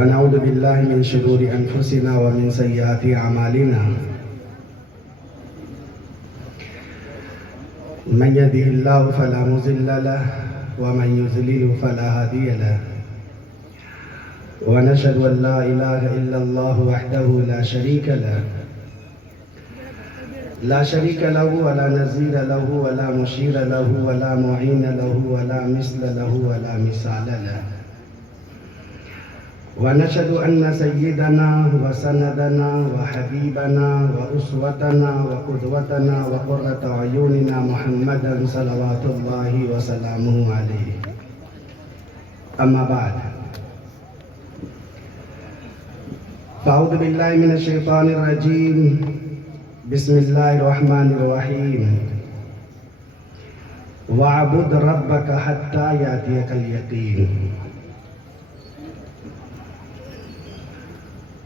ونعوذ بالله من شرور أنفسنا ومن سيئات أعمالنا من يهده الله فلا مضل له ومن يضلل فلا هادي له ونشهد أن لا إله إلا الله وحده لا شريك له ولا نظير له ولا مشير له ولا معين له ولا مثل له ولا مثال له ونشهد أن سيدنا وسندنا وحبيبنا وأسوتنا وقدوتنا وقرة عيوننا محمدا صلوات الله وسلامه عليه. أما بعد، فأعوذ بالله من الشيطان الرجيم. بسم الله الرحمن الرحيم. واعبد ربك حتى يأتيك اليقين.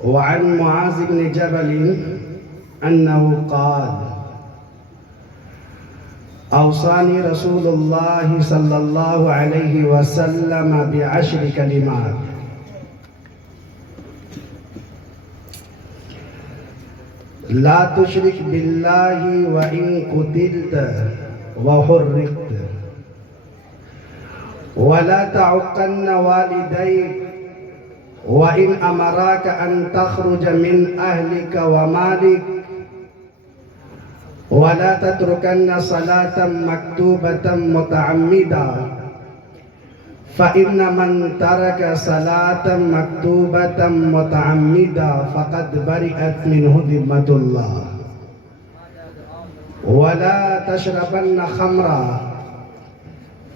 وعن معاذ بن جبل أنه قال: أوصاني رسول الله صلى الله عليه وسلم بعشر كلمات: لا تشرك بالله وإن قتلت وحرقت، ولا تعقن والديك وإن أمراك أن تخرج من أهلك ومالك، ولا تتركن صلاة مكتوبة متعمدا، فإن من ترك صلاة مكتوبة متعمدا فقد برئت منه ذمة الله. ولا تشربن خمرا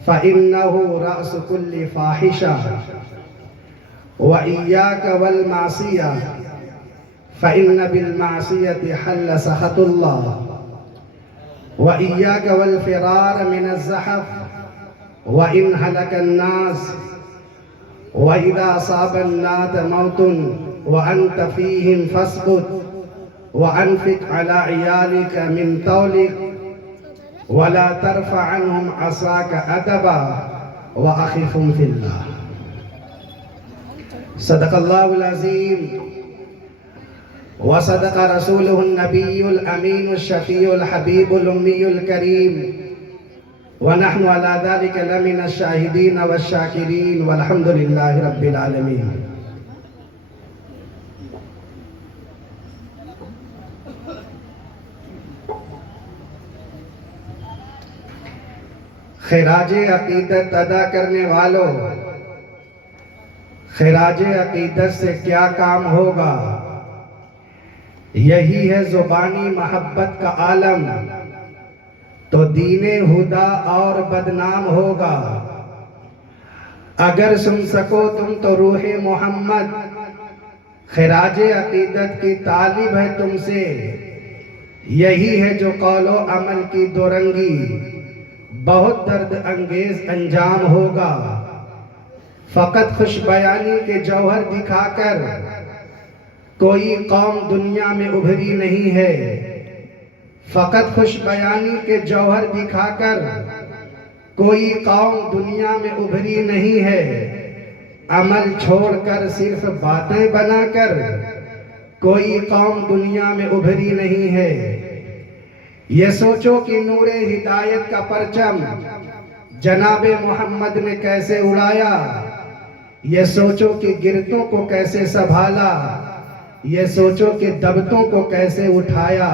فإنه رأس كل فاحشة، وإياك والمعصية فإن بالمعصية حل سخط الله، وإياك والفرار من الزحف وإن هلك الناس، وإذا أصاب الناس موت وأنت فيهم فاسقط، وأنفق على عيالك من طولك، ولا ترفع عنهم عصاك أدبا وأخفهم في الله. صدق الله العظيم وصدق رسوله النبي الأمين الشفيع الحبيب الأمي الكريم، ونحن على ذلك لمن الشاهدين والشاكرين، والحمد لله رب العالمين. خراج عقیدت ادا کرنے والوں، خراج عقیدت سے کیا کام ہوگا؟ یہی ہے زبانی محبت کا عالم، تو دین ہدا اور بدنام ہوگا۔ اگر سن سکو تم تو روح محمد، خراج عقیدت کی طالب ہے تم سے، یہی ہے جو قول و عمل کی دورنگی، بہت درد انگیز انجام ہوگا۔ فقط خوش بیانی کے جوہر دکھا کر کوئی قوم دنیا میں ابھری نہیں ہے، فقط خوش بیانی کے جوہر دکھا کر کوئی قوم دنیا میں ابھری نہیں ہے۔ عمل چھوڑ کر صرف باتیں بنا کر کوئی قوم دنیا میں ابھری نہیں ہے۔ یہ سوچو کہ نور ہدایت کا پرچم جناب محمد نے کیسے اڑایا، یہ سوچو کہ گرتوں کو کیسے سنبھالا، یہ سوچو کہ دبتوں کو کیسے اٹھایا،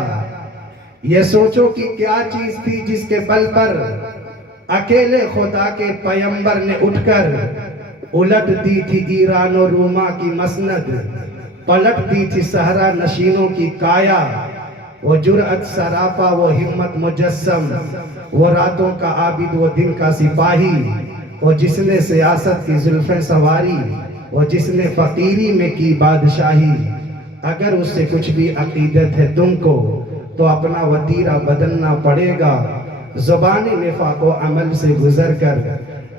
یہ سوچو کہ کیا چیز تھی جس کے بل پر اکیلے خدا کے پیمبر نے اٹھ کر الٹ دی تھی ایران و روما کی مسند، پلٹ دی تھی صحرا نشینوں کی کایا۔ وہ جرأت سراپا، وہ ہمت مجسم، وہ راتوں کا عابد، وہ دن کا سپاہی، وہ جس نے سیاست کی زلفیں سواری، وہ جس نے فقیری میں کی بادشاہی۔ اگر اس سے کچھ بھی عقیدت ہے تم کو تو اپنا وتیرہ بدلنا پڑے گا، زبانی نفاق و عمل سے گزر کر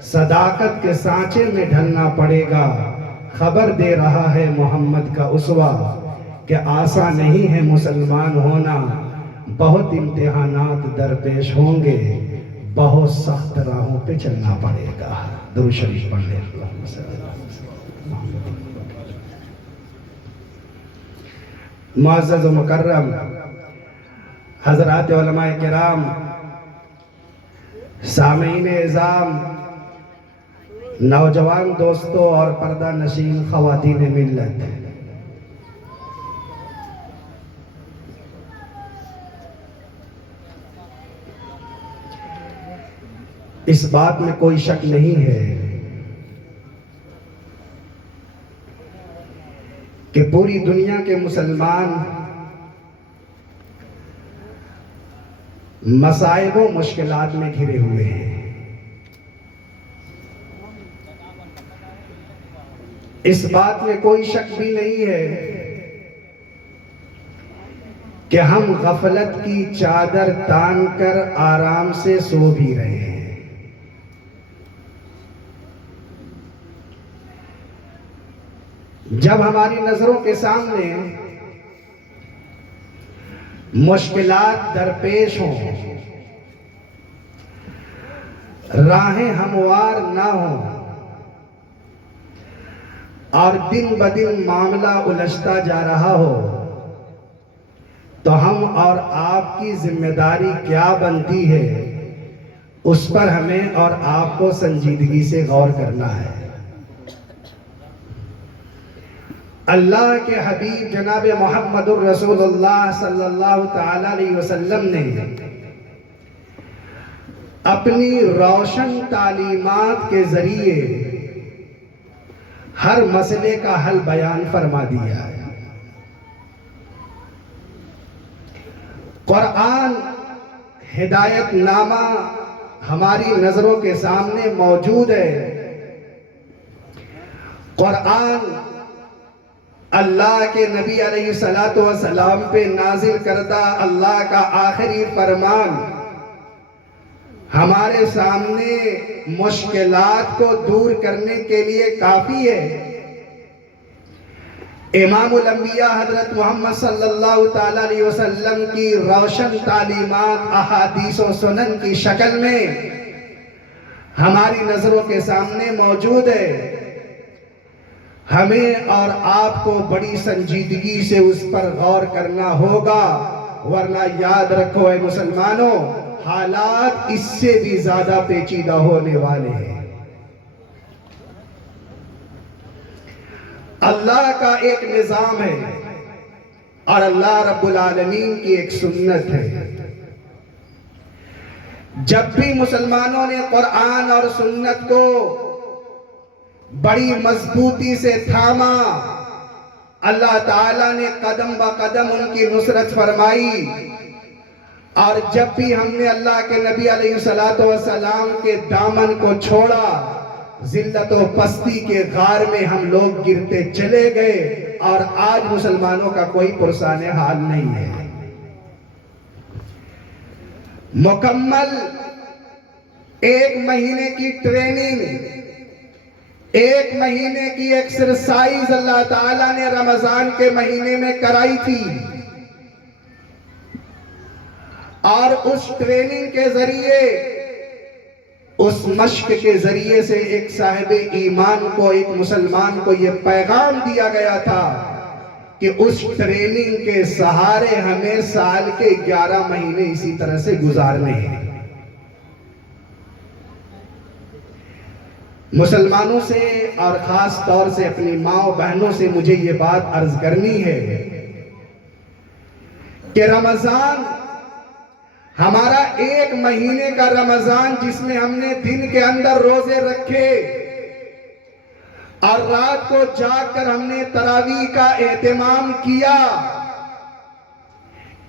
صداقت کے سانچے میں ڈھلنا پڑے گا۔ خبر دے رہا ہے محمد کا اسوہ کہ آسان نہیں ہے مسلمان ہونا، بہت امتحانات درپیش ہوں گے، بہت سخت راہوں پہ چلنا پڑے گا۔ درود شریف پڑھ لیں۔ معزز و مکرم حضرات علماء کرام، سامعین اعظام، نوجوان دوستوں اور پردہ نشین خواتین ملت، اس بات میں کوئی شک نہیں ہے کہ پوری دنیا کے مسلمان مصائب و مشکلات میں گھرے ہوئے ہیں۔ اس بات میں کوئی شک بھی نہیں ہے کہ ہم غفلت کی چادر تان کر آرام سے سو بھی رہے ہیں۔ جب ہماری نظروں کے سامنے مشکلات درپیش ہوں، راہیں ہموار نہ ہوں اور دن بدن معاملہ الجھتا جا رہا ہو، تو ہم اور آپ کی ذمہ داری کیا بنتی ہے، اس پر ہمیں اور آپ کو سنجیدگی سے غور کرنا ہے۔ اللہ کے حبیب جناب محمد الرسول اللہ صلی اللہ تعالی علیہ وسلم نے اپنی روشن تعلیمات کے ذریعے ہر مسئلے کا حل بیان فرما دیا ہے۔ قرآن ہدایت نامہ ہماری نظروں کے سامنے موجود ہے۔ قرآن اللہ کے نبی علیہ السلام پہ نازل کردہ اللہ کا آخری فرمان ہمارے سامنے مشکلات کو دور کرنے کے لیے کافی ہے۔ امام الانبیاء حضرت محمد صلی اللہ تعالی علیہ وسلم کی روشن تعلیمات احادیث و سنن کی شکل میں ہماری نظروں کے سامنے موجود ہے۔ ہمیں اور آپ کو بڑی سنجیدگی سے اس پر غور کرنا ہوگا، ورنہ یاد رکھو اے مسلمانوں، حالات اس سے بھی زیادہ پیچیدہ ہونے والے ہیں۔ اللہ کا ایک نظام ہے اور اللہ رب العالمین کی ایک سنت ہے۔ جب بھی مسلمانوں نے قرآن اور سنت کو بڑی مضبوطی سے تھاما، اللہ تعالیٰ نے قدم با قدم ان کی نصرت فرمائی، اور جب بھی ہم نے اللہ کے نبی علیہ السلام کے دامن کو چھوڑا، ذلت و پستی کے غار میں ہم لوگ گرتے چلے گئے، اور آج مسلمانوں کا کوئی پرسان حال نہیں ہے۔ مکمل ایک مہینے کی ٹریننگ، ایک مہینے کی ایکسرسائز اللہ تعالیٰ نے رمضان کے مہینے میں کرائی تھی، اور اس ٹریننگ کے ذریعے، اس مشق کے ذریعے سے ایک صاحب ایمان کو، ایک مسلمان کو یہ پیغام دیا گیا تھا کہ اس ٹریننگ کے سہارے ہمیں سال کے 11 مہینے اسی طرح سے گزارنے ہیں۔ مسلمانوں سے اور خاص طور سے اپنی ماں و بہنوں سے مجھے یہ بات عرض کرنی ہے کہ رمضان ہمارا ایک مہینے کا رمضان، جس میں ہم نے دن کے اندر روزے رکھے اور رات کو جاگ کر ہم نے تراویح کا اہتمام کیا،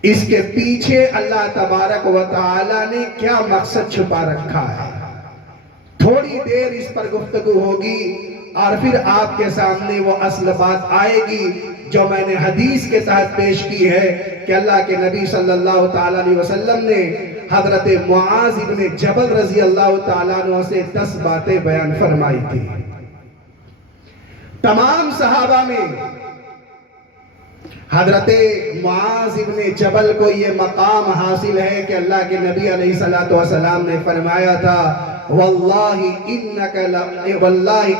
اس کے پیچھے اللہ تبارک و تعالی نے کیا مقصد چھپا رکھا ہے۔ تھوڑی دیر اس پر گفتگو ہوگی اور پھر آپ کے سامنے وہ اصل بات آئے گی جو میں نے حدیث کے تحت پیش کی ہے کہ اللہ کے نبی صلی اللہ تعالیٰ علیہ وسلم نے حضرت معاذ ابن جبل رضی اللہ تعالیٰ عنہ سے 10 باتیں بیان فرمائی تھی۔ تمام صحابہ میں حضرت معاذ ابن جبل کو یہ مقام حاصل ہے کہ اللہ کے نبی علیہ السلام نے فرمایا تھا، واللہ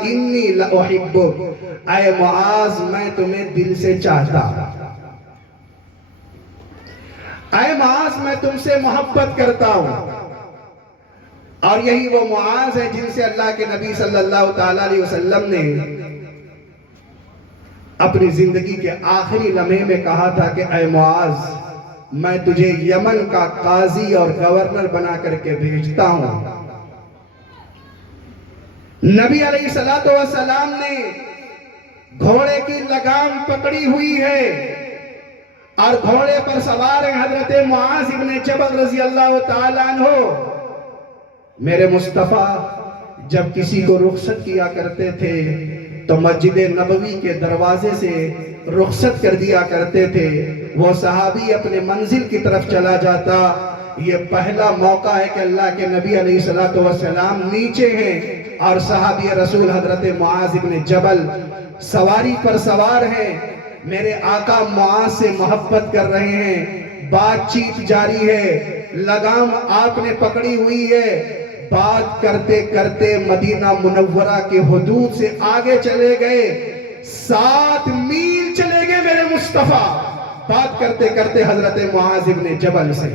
انی لأحبک، اے معاذ میں تمہیں دل سے چاہتا۔ اے معاذ میں تم سے محبت کرتا ہوں. اور یہی وہ معاذ ہے جن سے اللہ کے نبی صلی اللہ تعالی علیہ وسلم نے اپنی زندگی کے آخری لمحے میں کہا تھا کہ اے معاذ میں تجھے یمن کا قاضی اور گورنر بنا کر کے بھیجتا ہوں. نبی علیہ السلام نے گھوڑے کی لگام پکڑی ہوئی ہے اور گھوڑے پر سوار ہیں حضرت معاذ ابن جبل رضی اللہ تعالیٰ عنہ. میرے مصطفیٰ جب کسی کو رخصت کیا کرتے تھے تو مسجد نبوی کے دروازے سے رخصت کر دیا کرتے تھے. وہ صحابی اپنے منزل کی طرف چلا جاتا. یہ پہلا موقع ہے کہ اللہ کے نبی علیہ السلام نیچے ہیں اور صحابی رسول حضرت معاذ ابن جبل سواری پر سوار ہیں. میرے آقا معاذ سے محبت کر رہے ہیں. بات چیت جاری ہے. لگام آپ نے پکڑی ہوئی ہے. بات کرتے کرتے مدینہ منورہ کے حدود سے آگے چلے گئے. 7 میل چلے گئے میرے مصطفیٰ بات کرتے کرتے حضرت معاذ ابن جبل سے.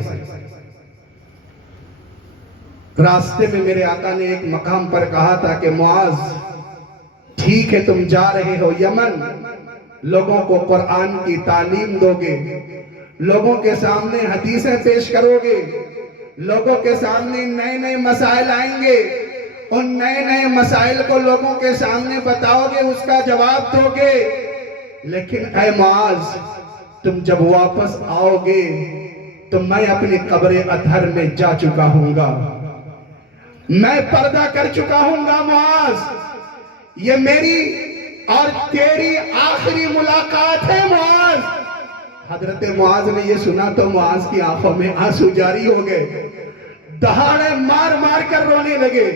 راستے میں میرے آقا نے ایک مقام پر کہا تھا کہ معاذ ٹھیک ہے تم جا رہے ہو یمن, لوگوں کو قرآن کی تعلیم دو گے, لوگوں کے سامنے حدیثیں پیش کرو گے, لوگوں کے سامنے نئے نئے مسائل آئیں گے, ان نئے نئے مسائل کو لوگوں کے سامنے بتاؤ گے, اس کا جواب دو گے. لیکن اے معاذ تم جب واپس آؤ گے تو میں اپنی قبر اطہر میں جا چکا ہوں گا, میں پردہ کر چکا ہوں گا. معاذ یہ میری اور تیری آخری ملاقات ہے. معاذ حضرت معاذ نے یہ سنا تو معاذ کی آنکھوں میں آنسو جاری ہو گئے, دہاڑے مار مار کر رونے لگے.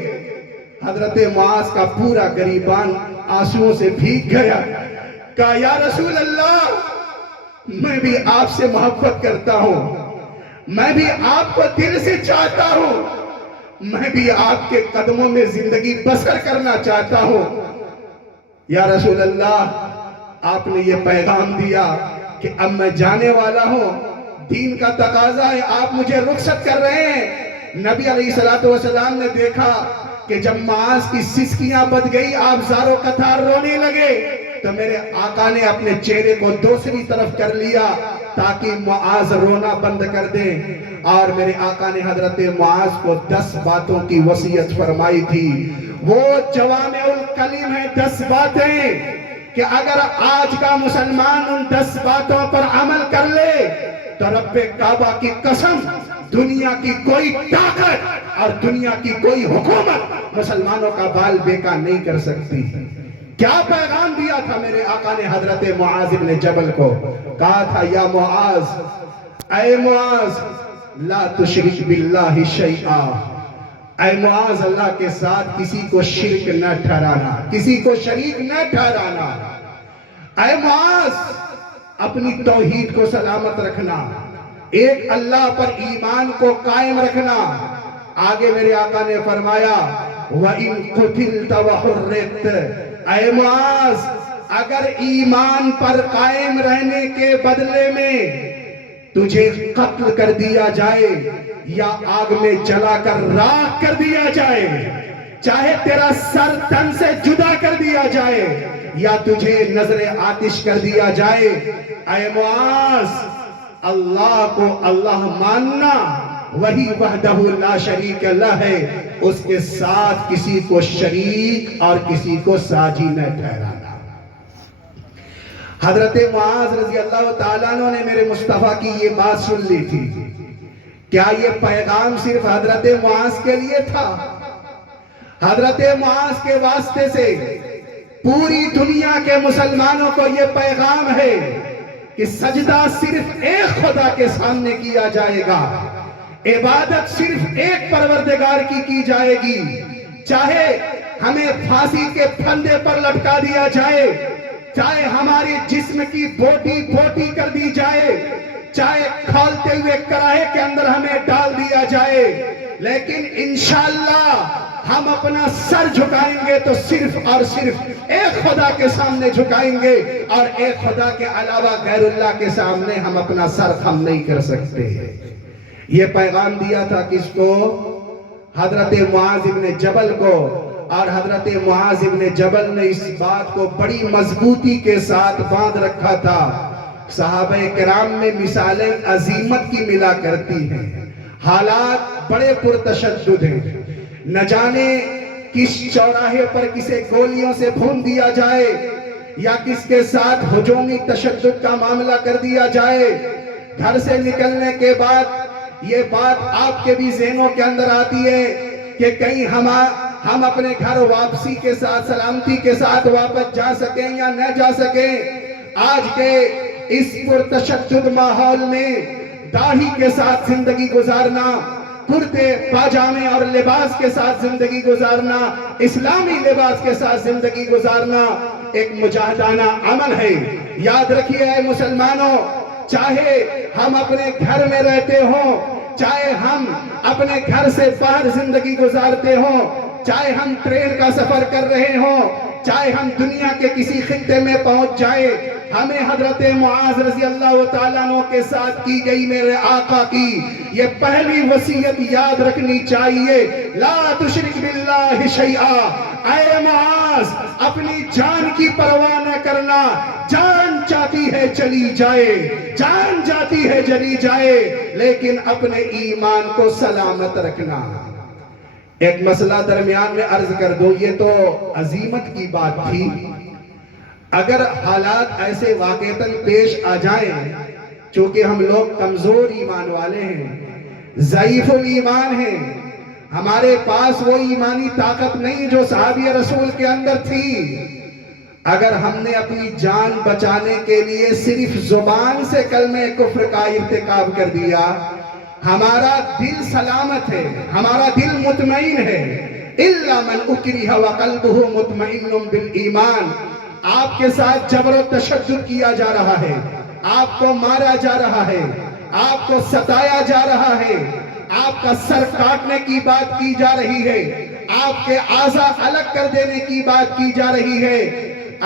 حضرت معاذ کا پورا گریبان آنسوؤں سے بھیگ گیا. کہا یا رسول اللہ میں بھی آپ سے محبت کرتا ہوں, میں بھی آپ کو دل سے چاہتا ہوں, میں بھی آپ کے قدموں میں زندگی بسر کرنا چاہتا ہوں. یا رسول اللہ آپ نے یہ پیغام دیا کہ اب میں جانے والا ہوں, دین کا تقاضا ہے, آپ مجھے رخصت کر رہے ہیں. نبی علیہ السلام نے دیکھا کہ جب معاذ کی سسکیاں بد گئی, آپ زارو قطار رونے لگے, تو میرے آقا نے اپنے چہرے کو دوسری طرف کر لیا تاکہ معاذ رونا بند کر دیں. اور میرے آقا نے حضرت معاذ کو 10 باتوں کی وصیت فرمائی تھی. وہ جوامع الکلم ہے, 10 باتیں کہ اگر آج کا مسلمان ان 10 باتوں پر عمل کر لے تو رب کعبہ کی قسم دنیا کی کوئی طاقت اور دنیا کی کوئی حکومت مسلمانوں کا بال بیکا نہیں کر سکتی. کیا پیغام دیا تھا میرے آقا نے حضرت معاذ ابن جبل کو؟ کہا تھا یا معاذ, اے معاذ لا تشرک باللہ شیئا, اے معاذ اللہ کے ساتھ کسی کو شرک نہ ٹھہرانا, کسی کو شریک نہ ٹھہرانا. اے معاذ اپنی توحید کو سلامت رکھنا, ایک اللہ پر ایمان کو قائم رکھنا. آگے میرے آقا نے فرمایا وَإِن قُتِلْتَ وَحُرِّتْ, اے معاذ اگر ایمان پر قائم رہنے کے بدلے میں تجھے قتل کر دیا جائے یا آگ میں جلا کر راکھ کر دیا جائے, چاہے تیرا سر تن سے جدا کر دیا جائے یا تجھے نظر آتش کر دیا جائے, اے معاذ اللہ کو اللہ ماننا, وہی وحدہ لا شریک لہ ہے, اس کے ساتھ کسی کو شریک اور کسی کو ساجی نہ ٹھہرانا. حضرت معاذ رضی اللہ تعالیٰ عنہ نے میرے مصطفیٰ کی یہ بات سن لی تھی. کیا یہ پیغام صرف حضرت معاذ کے لیے تھا؟ حضرت معاذ کے واسطے سے پوری دنیا کے مسلمانوں کو یہ پیغام ہے کہ سجدہ صرف ایک خدا کے سامنے کیا جائے گا, عبادت صرف ایک پروردگار کی جائے گی. چاہے ہمیں پھانسی کے پھندے پر لٹکا دیا جائے, چاہے ہماری جسم کی بوٹی بوٹی کر دی جائے, چاہے کھولتے ہوئے کڑاہے کے اندر ہمیں ڈال دیا جائے، لیکن انشاءاللہ ہم اپنا سر جھکائیں گے تو صرف اور صرف ایک خدا کے سامنے جھکائیں گے، اور ایک خدا کے علاوہ غیر اللہ کے سامنے ہم اپنا سر خم نہیں کر سکتے۔ یہ پیغام دیا تھا کس کو؟ حضرت معاذ ابن جبل کو، اور حضرت معاذ ابن جبل نے اس بات کو بڑی مضبوطی کے ساتھ باندھ رکھا تھا۔ صحابہ کرام میں مثالیں عظیمت کی ملا کرتی ہیں، حالات بڑے پرتشدد ہیں، نہ جانے کس چوراہے پر کسے گولیوں سے بھون دیا جائے، یا کس کے ساتھ ہجومی تشدد کا معاملہ کر دیا جائے۔ گھر سے نکلنے کے بعد یہ بات آپ کے بھی ذہنوں کے اندر آتی ہے کہ کہیں ہم اپنے گھر واپسی کے ساتھ سلامتی کے ساتھ واپس جا سکیں یا نہ جا سکیں۔ آج کے اس پرتشدد ماحول میں داڑھی کے ساتھ زندگی گزارنا، کرتے پاجامے اور لباس کے ساتھ زندگی گزارنا، اسلامی لباس کے ساتھ زندگی گزارنا ایک مجاہدانہ عمل ہے۔ یاد رکھیے اے مسلمانوں، چاہے ہم اپنے گھر میں رہتے ہوں، چاہے ہم اپنے گھر سے باہر زندگی گزارتے ہوں، چاہے ہم ٹرین کا سفر کر رہے ہوں، چاہے ہم دنیا کے کسی خطے میں پہنچ جائیں، ہمیں حضرت معاذ رضی اللہ تعالیٰ عنہ کے ساتھ کی گئی میرے آقا کی یہ پہلی وصیت یاد رکھنی چاہیے، لا تشرک باللہ شیئا۔ اے معاذ، اپنی جان کی پرواہ نہ کرنا، جان چاہتی ہے چلی جائے، جان جاتی ہے چلی جائے، لیکن اپنے ایمان کو سلامت رکھنا۔ ایک مسئلہ درمیان میں عرض کر دو، یہ تو عظیمت کی بات تھی۔ اگر حالات ایسے واقعتاً پیش آ جائیں، چونکہ ہم لوگ کمزور ایمان والے ہیں، ضعیف الایمان ہیں، ہمارے پاس وہ ایمانی طاقت نہیں جو صحابی رسول کے اندر تھی، اگر ہم نے اپنی جان بچانے کے لیے صرف زبان سے کلمہ کفر کا ارتکاب کر دیا، ہمارا دل سلامت ہے، ہمارا دل مطمئن ہے، اِلَّا مَنْ اُكْرِهَ وَقَلْبُهُ مُطْمَئِنٌ بِالْإِيمَانِ۔ آپ کے ساتھ جبر و تشدد کیا جا رہا ہے، آپ کو مارا جا رہا ہے، آپ کو ستایا جا رہا ہے، آپ کا سر کاٹنے کی بات کی جا رہی ہے، آپ کے اعضاء الگ کر دینے کی بات کی جا رہی ہے۔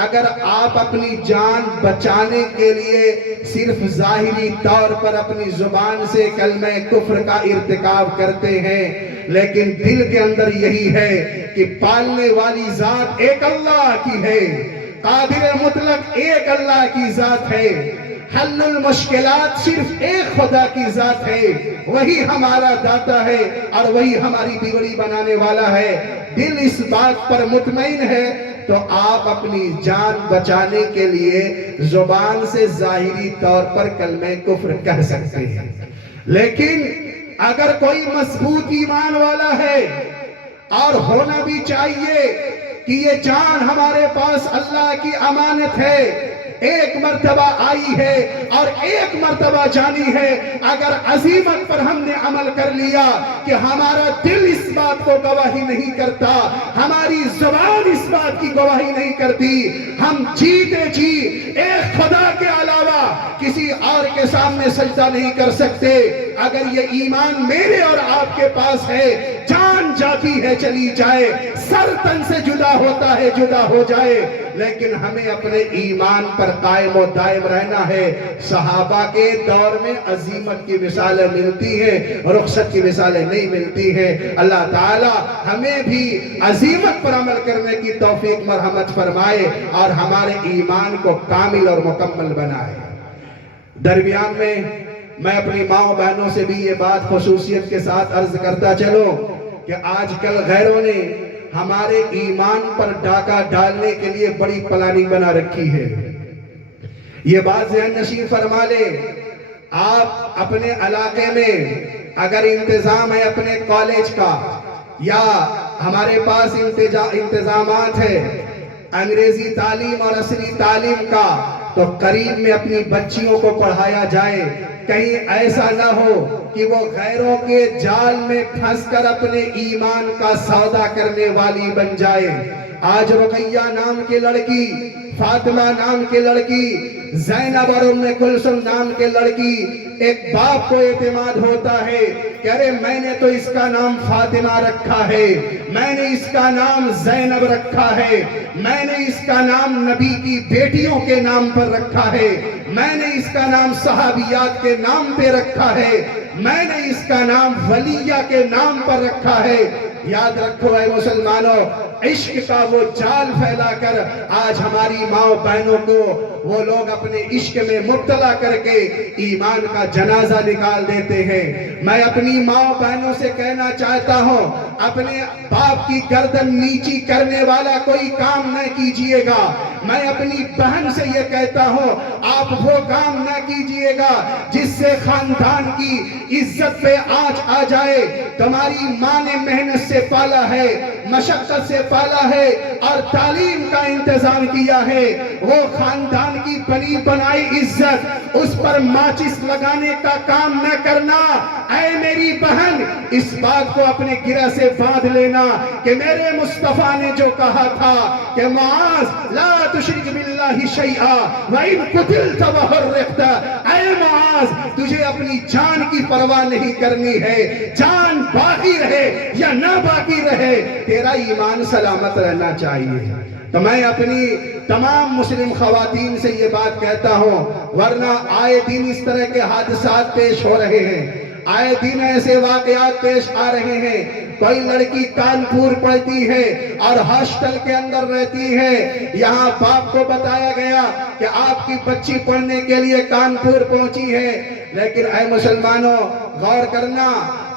اگر آپ اپنی جان بچانے کے لیے صرف ظاہری طور پر اپنی زبان سے کلمہ کفر کا ارتکاب کرتے ہیں، لیکن دل کے اندر یہی ہے کہ پالنے والی ذات ایک اللہ کی ہے، قادر مطلق ایک اللہ کی ذات ہے، حل المشکلات صرف ایک خدا کی ذات ہے، وہی ہمارا داتا ہے اور وہی ہماری بگڑی بنانے والا ہے، دل اس بات پر مطمئن ہے، تو آپ اپنی جان بچانے کے لیے زبان سے ظاہری طور پر کلمہ کفر کہہ سکتے ہیں۔ لیکن اگر کوئی مضبوط ایمان والا ہے، اور ہونا بھی چاہیے کہ یہ جان ہمارے پاس اللہ کی امانت ہے، ایک مرتبہ آئی ہے اور ایک مرتبہ جانی ہے، اگر عزیمت پر ہم نے عمل کر لیا کہ ہمارا دل اس بات کو گواہی نہیں کرتا، ہماری زبان اس بات کی گواہی نہیں کرتی، ہم جیتے جی ایک خدا کے علاوہ کسی اور کے سامنے سجدہ نہیں کر سکتے، اگر یہ ایمان میرے اور آپ کے پاس ہے، جان جاتی ہے چلی جائے، سر تن سے جدا ہوتا ہے جدا ہو جائے، لیکن ہمیں اپنے ایمان پر قائم و دائم رہنا ہے۔ صحابہ کے دور میں عظیمت کی مثالیں ملتی ہیں، رخصت کی مثالیں نہیں ملتی ہیں۔ اللہ تعالی ہمیں بھی عظیمت پر عمل کرنے کی توفیق مرحمت فرمائے اور ہمارے ایمان کو کامل اور مکمل بنائے۔ درمیان میں میں اپنی ماں و بہنوں سے بھی یہ بات خصوصیت کے ساتھ عرض کرتا چلوں کہ آج کل غیروں نے ہمارے ایمان پر ڈاکہ ڈالنے کے لیے بڑی پلاننگ بنا رکھی ہے۔ یہ بات ذہن نشین فرما لے، آپ اپنے علاقے میں اگر انتظام ہے اپنے کالج کا یا ہمارے پاس انتظامات ہے انگریزی تعلیم اور عصری تعلیم کا، تو قریب میں اپنی بچیوں کو پڑھایا جائے، کہیں ایسا نہ ہو کہ وہ غیروں کے جال میں پھنس کر اپنے ایمان کا سودا کرنے والی بن جائے۔ آج رقیہ نام کی لڑکی، فاطمہ نام کی لڑکی زینب اور ام کلثوم نام کے لڑکی، ایک باپ کو اعتماد ہوتا ہے کہ ارے میں نے تو اس کا نام فاطمہ رکھا ہے، میں نے اس کا نام زینب رکھا ہے، میں نے اس کا نام نبی کی بیٹیوں کے نام پر رکھا ہے، میں نے اس کا نام صحابیات کے نام پہ رکھا ہے، میں نے اس کا نام ولیہ کے نام پر رکھا ہے۔ یاد رکھو اے مسلمانوں، عشق کا وہ جال پھیلا کر آج ہماری ماں بہنوں کو وہ لوگ اپنے عشق میں مبتلا کر کے ایمان کا جنازہ نکال دیتے ہیں۔ میں اپنی ماں بہنوں سے کہنا چاہتا ہوں، اپنے باپ کی گردن نیچی کرنے والا کوئی کام نہ کیجئے گا۔ میں اپنی بہن سے یہ کہتا ہوں، آپ وہ کام نہ کیجئے گا جس سے خاندان کی عزت پہ آنچ آ جائے۔ تمہاری ماں نے محنت سے پالا ہے، مشقت سے پالا ہے اور تعلیم کا انتظام کیا ہے، وہ خاندان کی بنی بنائی عزت اس پر ماچس لگانے کا کام نہ کرنا۔ اے میری بہن، اس بات کو اپنے گرہ سے باندھ لینا کہ میرے مصطفیٰ نے جو کہا تھا کہ معاذ لا تشرک باللہ شیئا وَإِن قُتِلْتَ وَحُرِّقْتَ، اے معاذ تجھے اپنی جان کی پرواہ نہیں کرنی ہے، جان باقی رہے یا نہ باقی رہے، تیرا ایمان سلامت رہنا چاہیے۔ تو میں اپنی تمام مسلم خواتین سے یہ بات کہتا ہوں، ورنہ آئے دن اس طرح کے حادثات پیش ہو رہے ہیں، آئے دن ایسے واقعات پیش آ رہے ہیں۔ کوئی لڑکی کانپور پڑھتی ہے اور ہاسٹل کے اندر رہتی ہے، یہاں باپ کو بتایا گیا کہ آپ کی بچی پڑھنے کے لیے کانپور پہنچی ہے، لیکن اے مسلمانوں غور کرنا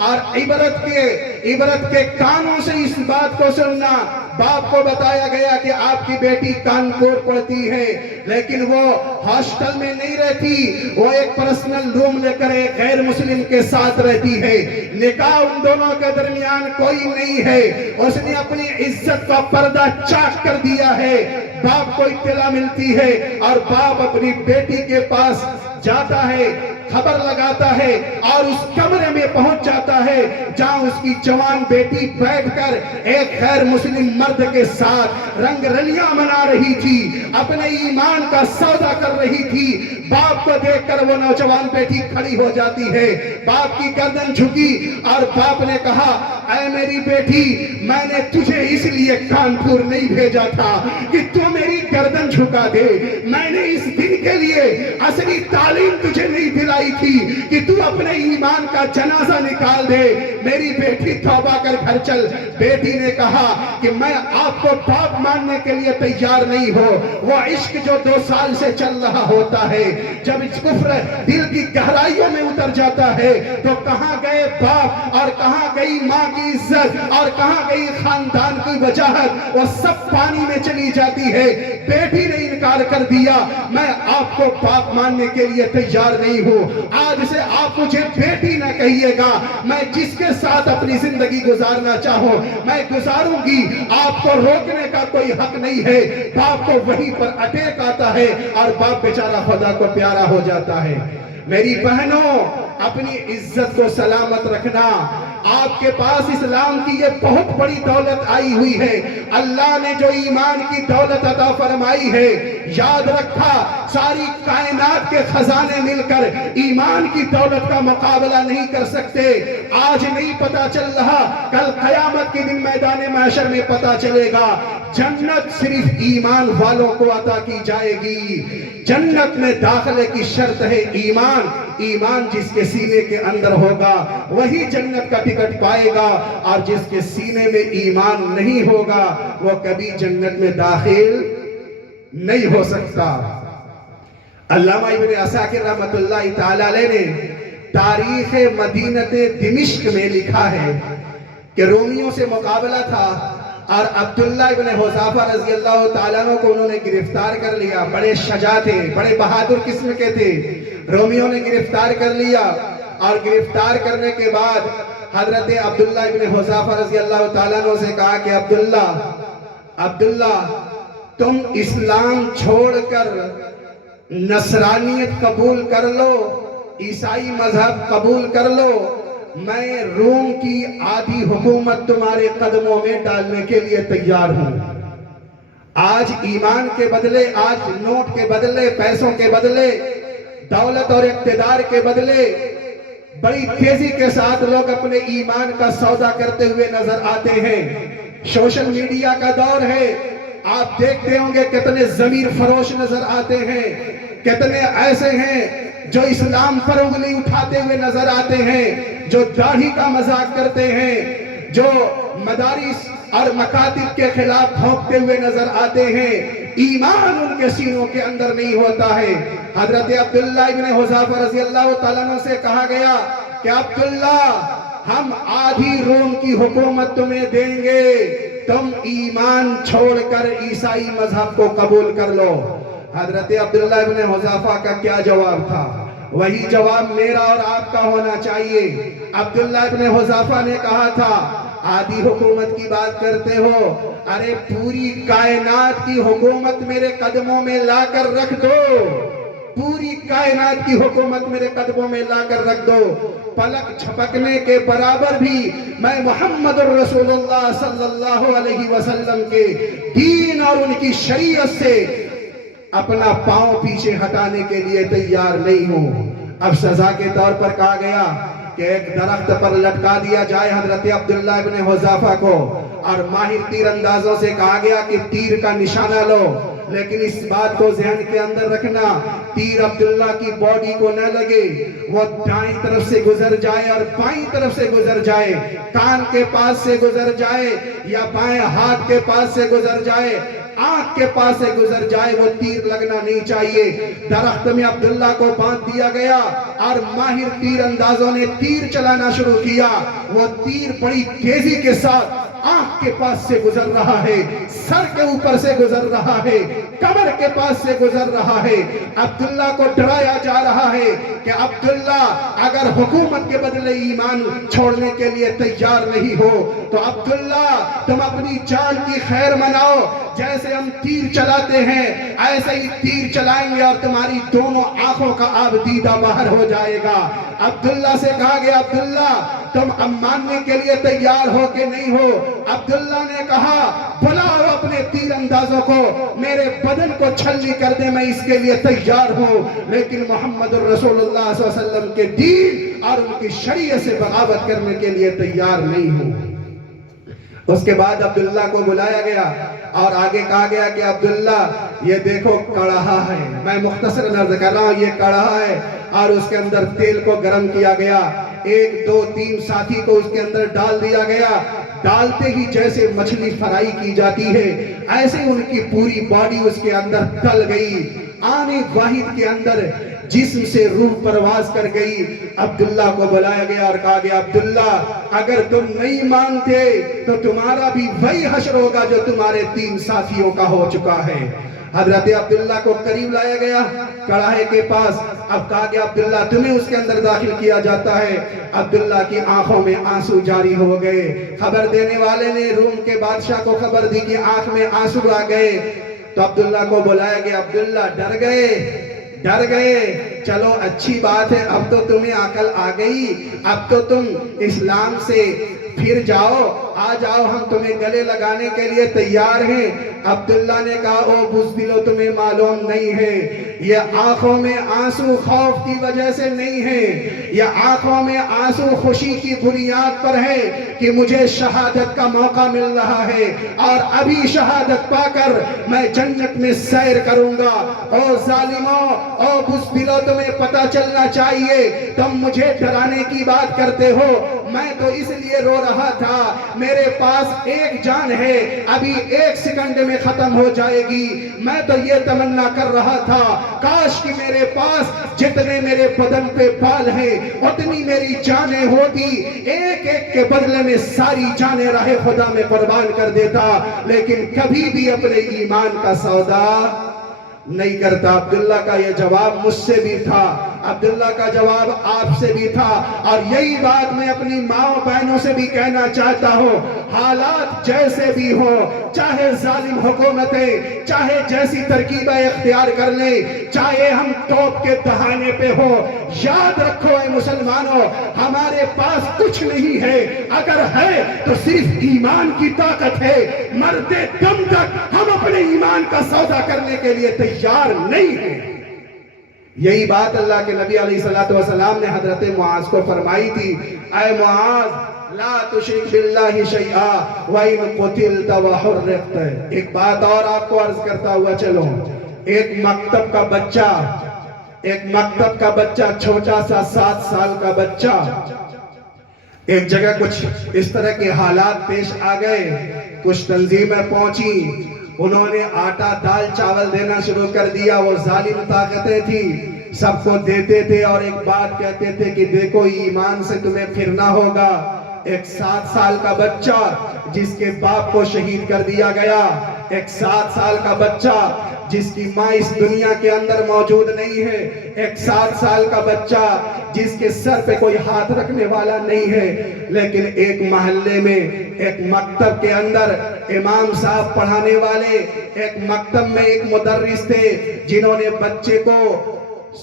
اور عبرت کے کانوں سے اس بات کو سننا۔ باپ کو بتایا گیا کہ آپ کی بیٹی کانپور پڑھتی ہے، لیکن وہ ہاسٹل میں نہیں رہتی، وہ ایک پرسنل روم لے کر ایک غیر مسلم کے ساتھ رہتی ہے، نکاح ان دونوں کے درمیان کوئی نہیں ہے، اس نے اپنی عزت کا پردہ چاک کر دیا ہے۔ باپ کو اطلاع ملتی ہے اور باپ اپنی بیٹی کے پاس جاتا ہے، خبر لگاتا ہے اور اس کمرے میں پہنچ جاتا ہے جہاں اس کی جوان بیٹی بیٹھ کر ایک غیر مسلم مرد کے ساتھ رنگ رلیاں منا رہی تھی، اپنے ایمان کا سودا کر رہی تھی۔ باپ کو دیکھ کر وہ نوجوان بیٹی کھڑی ہو جاتی ہے، باپ کی گردن جھکی اور باپ نے کہا، اے میری بیٹی، میں نے تجھے اس لیے کانپور نہیں بھیجا تھا کہ تو میری گردن جھکا دے، میں نے اس دن کے لیے اصلی تعلیم تجھے نہیں دلائی تھی کہ تو اپنے ایمان کا جنازہ نکال دے۔ میری بیٹی توبہ کر گھر چل۔ بیٹی نے کہا کہ میں آپ کو باپ ماننے کے لیے تیار نہیں ہوں۔ وہ عشق جو 2 سال سے چل رہا ہوتا ہے، جب کفر دل کی گہرائیوں میں اتر جاتا ہے تو کہاں گئے باپ اور کہاں گئی ماں کی عزت اور کہاں گئی خاندان کی وجاہت، وہ سب پانی میں چلی جاتی ہے۔ بیٹی نے انکار کر دیا، میں آپ کو باپ ماننے کے لیے تیار نہیں ہوں، آج سے آپ مجھے بیٹی نہ کہیے گا، میں جس کے ساتھ اپنی زندگی گزارنا چاہوں میں گزاروں گی، آپ کو روکنے کا کوئی حق نہیں ہے۔ باپ کو وہیں پر اٹیک آتا ہے اور باپ بیچارہ خدا کو پیارا ہو جاتا ہے۔ میری بہنوں، اپنی عزت کو سلامت رکھنا۔ آپ کے پاس اسلام کی یہ بہت بڑی دولت آئی ہوئی ہے، اللہ نے جو ایمان کی دولت عطا فرمائی ہے، یاد رکھا ساری کائنات کے خزانے مل کر ایمان کی دولت کا مقابلہ نہیں کر سکتے۔ آج نہیں پتا چل رہا، کل قیامت کے دن میدان محشر میں پتا چلے گا۔ جنت صرف ایمان والوں کو عطا کی جائے گی۔ جنت میں داخلے کی شرط ہے ایمان۔ ایمان جس کے سینے کے اندر ہوگا وہی جنت کا ٹکٹ پائے گا، اور جس کے سینے میں ایمان نہیں ہوگا وہ کبھی جنت میں داخل نہیں ہو سکتا۔ علامہ ابن عساکر رحمت اللہ تعالی علیہ نے تاریخ مدینہ دمشق میں لکھا ہے کہ رومیوں سے مقابلہ تھا اور عبداللہ ابن حذافہ رضی اللہ تعالیٰ عنہ کو انہوں نے گرفتار کر لیا۔ بڑے شجاع تھے، بڑے بہادر قسم کے تھے۔ رومیوں نے گرفتار کر لیا اور گرفتار کرنے کے بعد حضرت عبداللہ ابن حذافہ رضی اللہ تعالیٰ عنہ سے کہا کہ عبداللہ تم اسلام چھوڑ کر نصرانیت قبول کر لو، عیسائی مذہب قبول کر لو، میں روم کی آدھی حکومت تمہارے قدموں میں ڈالنے کے لیے تیار ہوں۔ آج ایمان کے بدلے، آج نوٹ کے بدلے، پیسوں کے بدلے، دولت اور اقتدار کے بدلے بڑی تیزی کے ساتھ لوگ اپنے ایمان کا سودا کرتے ہوئے نظر آتے ہیں۔ سوشل میڈیا کا دور ہے، آپ دیکھتے ہوں گے کتنے ضمیر فروش نظر آتے ہیں، کتنے ایسے ہیں جو اسلام پر انگلی اٹھاتے ہوئے نظر آتے ہیں، جو داڑھی کا مذاق کرتے ہیں، جو مدارس اور مکاتب کے خلاف بھونکتے ہوئے نظر آتے ہیں۔ ایمان ان کے سینوں کے اندر نہیں ہوتا ہے۔ حضرت عبداللہ ابن حذافہ رضی اللہ تعالیٰ عنہ سے کہا گیا کہ عبداللہ، ہم آدھی روم کی حکومت تمہیں دیں گے، تم ایمان چھوڑ کر عیسائی مذہب کو قبول کر لو۔ حضرت عبداللہ ابن حذافہ کا کیا جواب تھا؟ وہی جواب میرا اور آپ کا ہونا چاہیے۔ عبداللہ ابن حذافہ نے کہا تھا، آدھی حکومت کی بات کرتے ہو، ارے پوری کائنات کی حکومت میرے قدموں میں لا کر رکھ دو، پوری کائنات کی حکومت میرے قدموں میں لا کر رکھ دو، پلک جھپکنے کے برابر بھی میں محمد الرسول اللہ صلی اللہ علیہ وسلم کے دین اور ان کی شریعت سے اپنا پاؤں پیچھے ہٹانے کے لیے تیار نہیں ہوں۔ اب سزا کے طور پر کہا گیا کہ ایک درخت پر لٹکا دیا جائے حضرت عبداللہ ابن حذافہ کو، اور ماہر تیر اندازوں سے کہا گیا کہ تیر کا نشانہ لو، لیکن اس بات کو ذہن کے اندر رکھنا، تیر عبداللہ کی باڈی کو نہ لگے، وہ دائیں طرف سے گزر جائے اور بائیں طرف سے گزر جائے، کان کے پاس سے گزر جائے یا بائیں ہاتھ کے پاس سے گزر جائے، آنکھ کے پاس سے گزر جائے، وہ تیر لگنا نہیں چاہیے۔ درخت میں عبداللہ کو باندھ دیا گیا اور ماہر تیر اندازوں نے تیر چلانا شروع کیا۔ وہ تیر بڑی تیزی کے ساتھ آنکھ کے پاس سے گزر رہا ہے، سر کے اوپر سے گزر رہا ہے، کمر کے پاس سے گزر رہا ہے۔ عبداللہ کو ڈرایا جا رہا ہے کہ عبداللہ، اگر حکومت کے بدلے ایمان چھوڑنے کے لیے تیار نہیں ہو تو عبداللہ تم اپنی جان کی خیر مناؤ، جیسے ہم تیر چلاتے ہیں ایسے ہی تیر چلائیں گے اور تمہاری دونوں آنکھوں کا آب دیدہ باہر ہو جائے گا۔ عبداللہ سے کہا گیا، عبداللہ تم اب ماننے کے لیے تیار ہو کہ نہیں ہو؟ عبداللہ نے کہا، بلاؤ اپنے تیر اندازوں کو، میرے بدن کو چھلنی کر دے، میں اس کے لیے تیار ہوں، لیکن محمد الرسول اللہ صلی اللہ علیہ وسلم کے دین اور ان کی شریعت سے بغاوت کرنے کے لیے تیار نہیں ہوں۔ اس کے بعد عبداللہ کو بلایا گیا اور آگے کہا گیا کہ عبداللہ یہ دیکھو کڑاہا ہے، میں مختصر نظر کر رہا ہوں، یہ کڑاہا ہے، اور اس کے اندر تیل کو گرم کیا گیا، 1 2 3 ساتھی کو اس کے اندر ڈال دیا گیا۔ ڈالتے ہی جیسے مچھلی فرائی کی جاتی ہے ایسے ان کی پوری باڈی اس کے اندر تل گئی، آنے واحد کے اندر جسم سے روح پرواز کر گئی۔ عبداللہ کو بلایا گیا اور کہا گیا، عبداللہ اگر تم نہیں مانتے تو تمہارا بھی وہی حشر ہوگا جو تمہارے 3 ساتھیوں کا ہو چکا ہے۔ حضرت عبداللہ کو قریب لایا گیا کڑاہے کے پاس، اب کہا گیا، عبداللہ تمہیں اس کے اندر داخل کیا جاتا ہے۔ عبداللہ کی آنکھوں میں آنسو جاری ہو گئے۔ خبر دینے والے نے روم کے بادشاہ کو خبر دی کہ آنکھ میں آنسو آ گئے، تو عبداللہ کو بلایا گیا۔ عبداللہ ڈر گئے، چلو اچھی بات ہے، اب تو تمہیں عقل آ گئی، اب تو تم اسلام سے پھر جاؤ، آ جاؤ، ہم تمہیں گلے لگانے کے لیے تیار ہیں۔ عبداللہ نے کہا، او بزدلو تمہیں معلوم نہیں ہے، یہ آنکھوں میں آنسو خوف کی وجہ سے نہیں ہے، یہ آنکھوں میں آنسو خوشی کی بنیاد پر ہے کہ مجھے شہادت کا موقع مل رہا ہے اور ابھی شہادت پا کر میں جنت میں سیر کروں گا۔ او ظالموں، او بزدلو، تمہیں پتہ چلنا چاہیے، تم مجھے ڈرانے کی بات کرتے ہو، میں تو اس لیے رو رہا تھا، میرے پاس ایک جان ہے، ابھی 1 سیکنڈ میں ختم ہو جائے گی، میں تو یہ تمنا کر رہا تھا کاش کہ میرے پاس جتنے میرے بدن پہ بال ہیں اتنی میری جانیں ہوتی، ایک ایک کے بدلے میں ساری جانیں راہ خدا میں قربان کر دیتا، لیکن کبھی بھی اپنے ایمان کا سودا نہیں کرتا۔ عبداللہ کا یہ جواب مجھ سے بھی تھا عبداللہ کا جواب آپ سے بھی تھا، اور یہی بات میں اپنی ماں و بہنوں سے بھی کہنا چاہتا ہوں، حالات جیسے بھی ہو، چاہے ظالم حکومتیں چاہے جیسی ترکیبیں اختیار کر لیں، چاہے ہم توپ کے دہانے پہ ہو، یاد رکھو اے مسلمانوں، ہمارے پاس کچھ نہیں ہے، اگر ہے تو صرف ایمان کی طاقت ہے، مرتے دم تک ہم اپنے ایمان کا سودا کرنے کے لیے تیار نہیں ہیں۔ یہی بات اللہ کے نبی علیہ السلام نے حضرت معاذ کو فرمائی تھی، اے معاذ لا تشرک باللہ شیئا وَإِن قُتِلْتَ وَحُرِّقْتَ۔ ایک بات اور آپ کو عرض کرتا ہوا چلو، ایک مکتب کا بچہ چھوٹا سا 7 سال کا بچہ، ایک جگہ کچھ اس طرح کے حالات پیش آ گئے، کچھ تنظیمیں پہنچی، انہوں نے آٹا دال چاول دینا شروع کر دیا، وہ ظالم طاقتیں تھی، سب کو دیتے تھے اور ایک بات کہتے تھے کہ دیکھو ایمان سے تمہیں پھرنا ہوگا۔ ایک 7 سال کا بچہ جس کے باپ کو شہید کر دیا گیا، ایک 7 سال کا بچہ جس کی ماں اس دنیا کے اندر موجود نہیں ہے، ایک 7 سال کا بچہ جس کے سر پہ کوئی ہاتھ رکھنے والا نہیں ہے، لیکن ایک محلے میں ایک مکتب کے اندر امام صاحب پڑھانے والے، ایک مکتب میں ایک مدرس تھے جنہوں نے بچے کو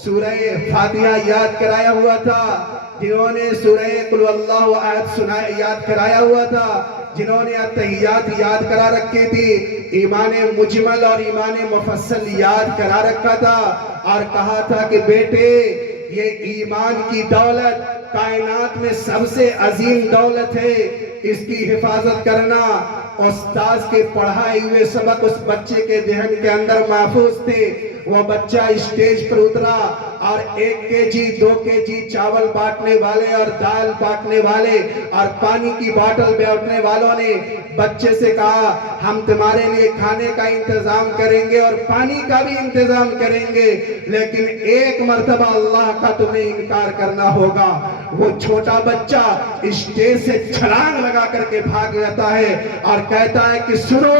سورہ فاتحہ یاد کرایا ہوا تھا، جنہوں نے سورہ قل اللہ احد یاد کرایا ہوا تھا، جنہوں نے اتحیات یاد کرا رکھی تھی، ایمان مجمل اور ایمان مفصل یاد کرا رکھا تھا، اور کہا تھا کہ بیٹے یہ ایمان کی دولت کائنات میں سب سے عظیم دولت ہے، اس کی حفاظت کرنا۔ استاذ کے پڑھائے ہوئے سبق اس بچے کے ذہن کے اندر محفوظ تھے، وہ بچہ اسٹیج پر اترا اور 1 کیجی 2 کیجی چاول بانٹنے والے اور دال بانٹنے والے اور پانی کی باٹل بیٹھنے والوں نے بچے سے کہا ہم تمہارے لیے کھانے کا انتظام کریں گے اور پانی کا بھی انتظام کریں گے، لیکن ایک مرتبہ اللہ کا تمہیں انکار کرنا ہوگا۔ وہ چھوٹا بچہ اسٹیج سے چھلانگ لگا کر کے بھاگ جاتا ہے اور کہتا ہے کہ سنو،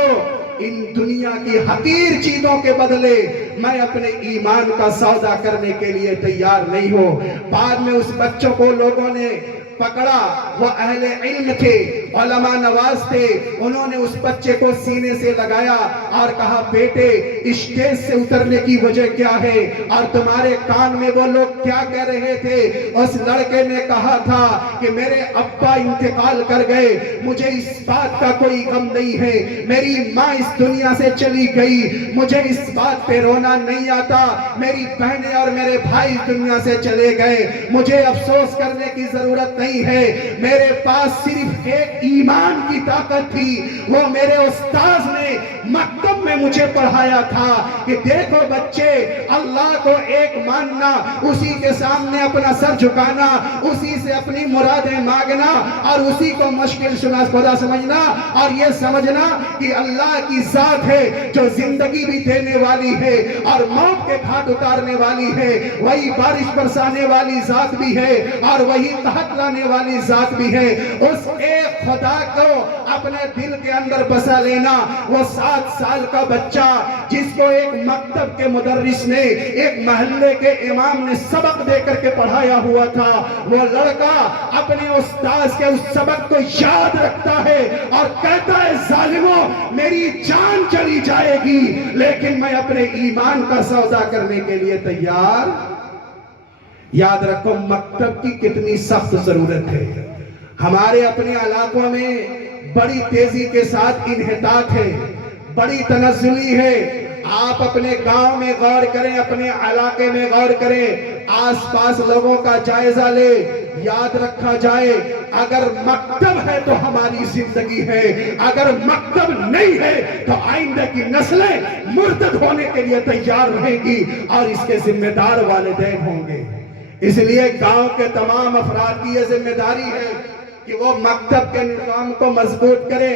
ان دنیا کی حقیر چیزوں کے بدلے میں اپنے ایمان کا سودا کرنے کے لیے تیار نہیں ہوں۔ بعد میں اس بچوں کو لوگوں نے پکڑا، وہ اہل علم تھے، علماء نواز تھے، انہوں نے اس بچے کو سینے سے لگایا اور کہا بیٹے اسٹیج سے اترنے کی وجہ کیا ہے اور تمہارے کان میں وہ لوگ کیا کہہ رہے تھے؟ اس لڑکے نے کہا تھا کہ میرے ابا انتقال کر گئے، مجھے اس بات کا کوئی غم نہیں ہے، میری ماں اس دنیا سے چلی گئی، مجھے اس بات پہ رونا نہیں آتا، میری بہنیں اور میرے بھائی اس دنیا سے چلے گئے، مجھے افسوس کرنے کی ضرورت نہیں ہے، میرے پاس صرف ایک ایمان کی طاقت تھی، وہ میرے استاذ نے مکتب میں مجھے پڑھایا تھا کہ دیکھو بچے، اللہ کو ایک ماننا، اسی کے سامنے اپنا سر جھکانا، اسی سے اپنی مرادیں مانگنا اور اسی کو مشکل خدا سمجھنا اور یہ سمجھنا کہ اللہ کی ذات ہے جو زندگی بھی دینے والی ہے اور موت کے گھاٹ اتارنے والی ہے، وہی بارش برسانے والی ذات بھی ہے اور وہی قحط لانے والی ذات بھی ہے۔ اس ایک خدا کو اپنے دل کے اندر بسا لینا۔ وہ 7 سال کا بچہ جس کو ایک مکتب کے مدرس نے، ایک محلے کے امام نے سبق دے کر کے پڑھایا ہوا تھا، وہ لڑکا اپنے استاذ کے اس سبق کو یاد رکھتا ہے اور کہتا ہے ظالموں میری جان چلی جائے گی لیکن میں اپنے ایمان کا سودا کرنے کے لیے تیار۔ یاد رکھو مکتب کی کتنی سخت ضرورت ہے۔ ہمارے اپنے علاقوں میں بڑی تیزی کے ساتھ انحطاط ہے، بڑی تنزلی ہے۔ آپ اپنے گاؤں میں غور کریں، اپنے علاقے میں غور کریں، آس پاس لوگوں کا جائزہ لے، یاد رکھا جائے اگر مکتب ہے تو ہماری زندگی ہے، اگر مکتب نہیں ہے تو آئندہ کی نسلیں مرتد ہونے کے لیے تیار رہیں گی اور اس کے ذمہ دار والدین ہوں گے۔ اس لیے گاؤں کے تمام افراد کی یہ ذمہ داری ہے کہ وہ مکتب کے نظام کو مضبوط کرے۔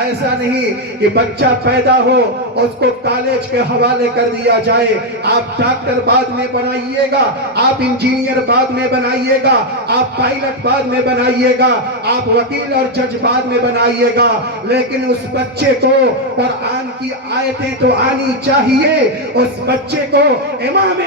ایسا نہیں کہ بچہ پیدا ہو اس کو کالج کے حوالے کر دیا جائے، آپ ڈاکٹر بعد میں بنائیے گا، آپ انجینئر بعد میں بنائیے گا، آپ پائلٹ بعد میں بنائیے گا، آپ وکیل اور جج بعد میں بنائیے گا، لیکن اس بچے کو قرآن کی آیتیں تو آنی چاہیے، اس بچے کو امام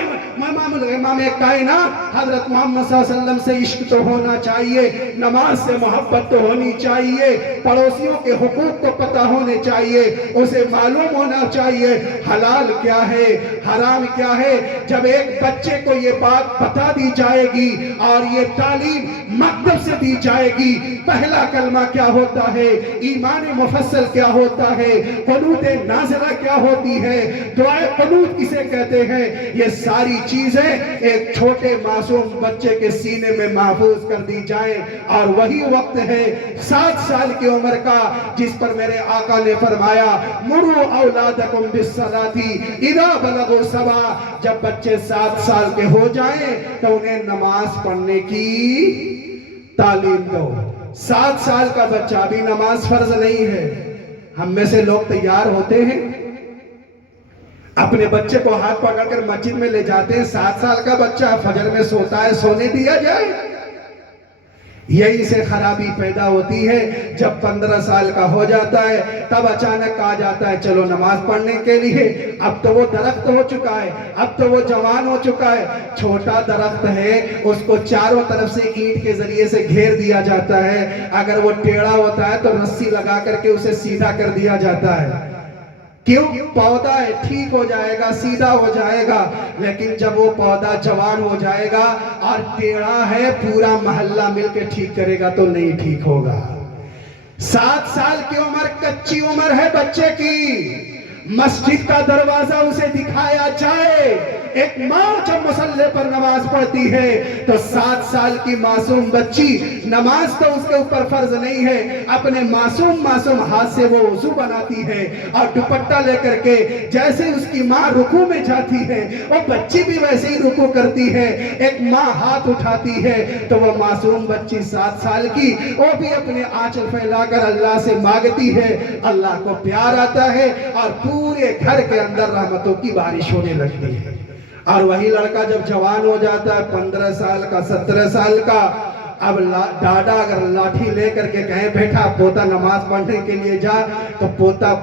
کائنات حضرت محمد صلی اللہ علیہ وسلم سے عشق تو ہونا چاہیے، نماز سے محبت تو ہونی چاہیے، پڑوسیوں کے حقوق کو پتہ ہونے چاہیے، اسے معلوم ہونا چاہیے حلال کیا ہے حرام کیا ہے۔ جب ایک بچے کو یہ بات بتا دی جائے گی اور یہ تعلیم مکتب سے دی جائے گی، پہلا کلمہ کیا ہوتا ہے، ایمان مفصل کیا ہوتا ہے، قنوت نازلہ کیا ہوتی ہے، دعائے قنوت کسے کہتے ہیں، یہ ساری چیزیں ایک چھوٹے معصوم بچے کے سینے میں محفوظ کر دی جائے، اور وہی وقت ہے 7 سال کی عمر کا جس پر میرے آقا نے فرمایا مروا اولادکم بالصلاۃ اذا بلغوا 7، جب بچے 7 سال کے ہو جائیں تو انہیں نماز پڑھنے کی تعلیم دو۔ 7 سال کا بچہ ابھی نماز فرض نہیں ہے، ہم میں سے لوگ تیار ہوتے ہیں اپنے بچے کو ہاتھ پکڑ کر مسجد میں لے جاتے ہیں، 7 سال کا بچہ فجر میں سوتا ہے، سونے دیا جائے؟ یہی سے خرابی پیدا ہوتی ہے۔ جب 15 سال کا ہو جاتا ہے تب اچانک کہا جاتا ہے چلو نماز پڑھنے کے لیے، اب تو وہ درخت ہو چکا ہے، اب تو وہ جوان ہو چکا ہے، چھوٹا درخت ہے اس کو چاروں طرف سے اینٹ کے ذریعے سے گھیر دیا جاتا ہے، اگر وہ ٹیڑھا ہوتا ہے تو رسی لگا کر کے اسے سیدھا کر دیا جاتا ہے، کیوں؟ پودا ہے، ٹھیک ہو جائے گا، سیدھا ہو جائے گا، لیکن جب وہ پودا جوان ہو جائے گا اور ٹیڑھا ہے پورا محلہ مل کے ٹھیک کرے گا تو نہیں ٹھیک ہوگا۔ 7 سال کی عمر کچی عمر ہے بچے کی، مسجد کا دروازہ اسے دکھایا جائے، ایک ماں جب مصلی پر نماز پڑھتی ہے تو 7 سال کی معصوم بچی، نماز تو اس کے اوپر فرض نہیں ہے، اپنے معصوم ہاتھ سے وہ وضو بناتی ہے اور دوپٹہ لے کر کے جیسے اس کی ماں رکوع میں جاتی ہے وہ بچی بھی ویسے ہی رکوع کرتی ہے، ایک ماں ہاتھ اٹھاتی ہے تو وہ معصوم بچی 7 سال کی وہ بھی اپنے آنچل پھیلا کر اللہ سے مانگتی ہے، اللہ کو پیار آتا ہے اور پورے گھر کے اندر رحمتوں کی بارش ہونے لگتی ہے۔ اور وہی لڑکا جب جوان ہو جاتا ہے 15 سال کا 17 سال کا، اب ڈاڈا اگر لاٹھی لے کر کے کہیں بیٹھا پوتا نماز پڑھنے کے لیے جا تو پوتا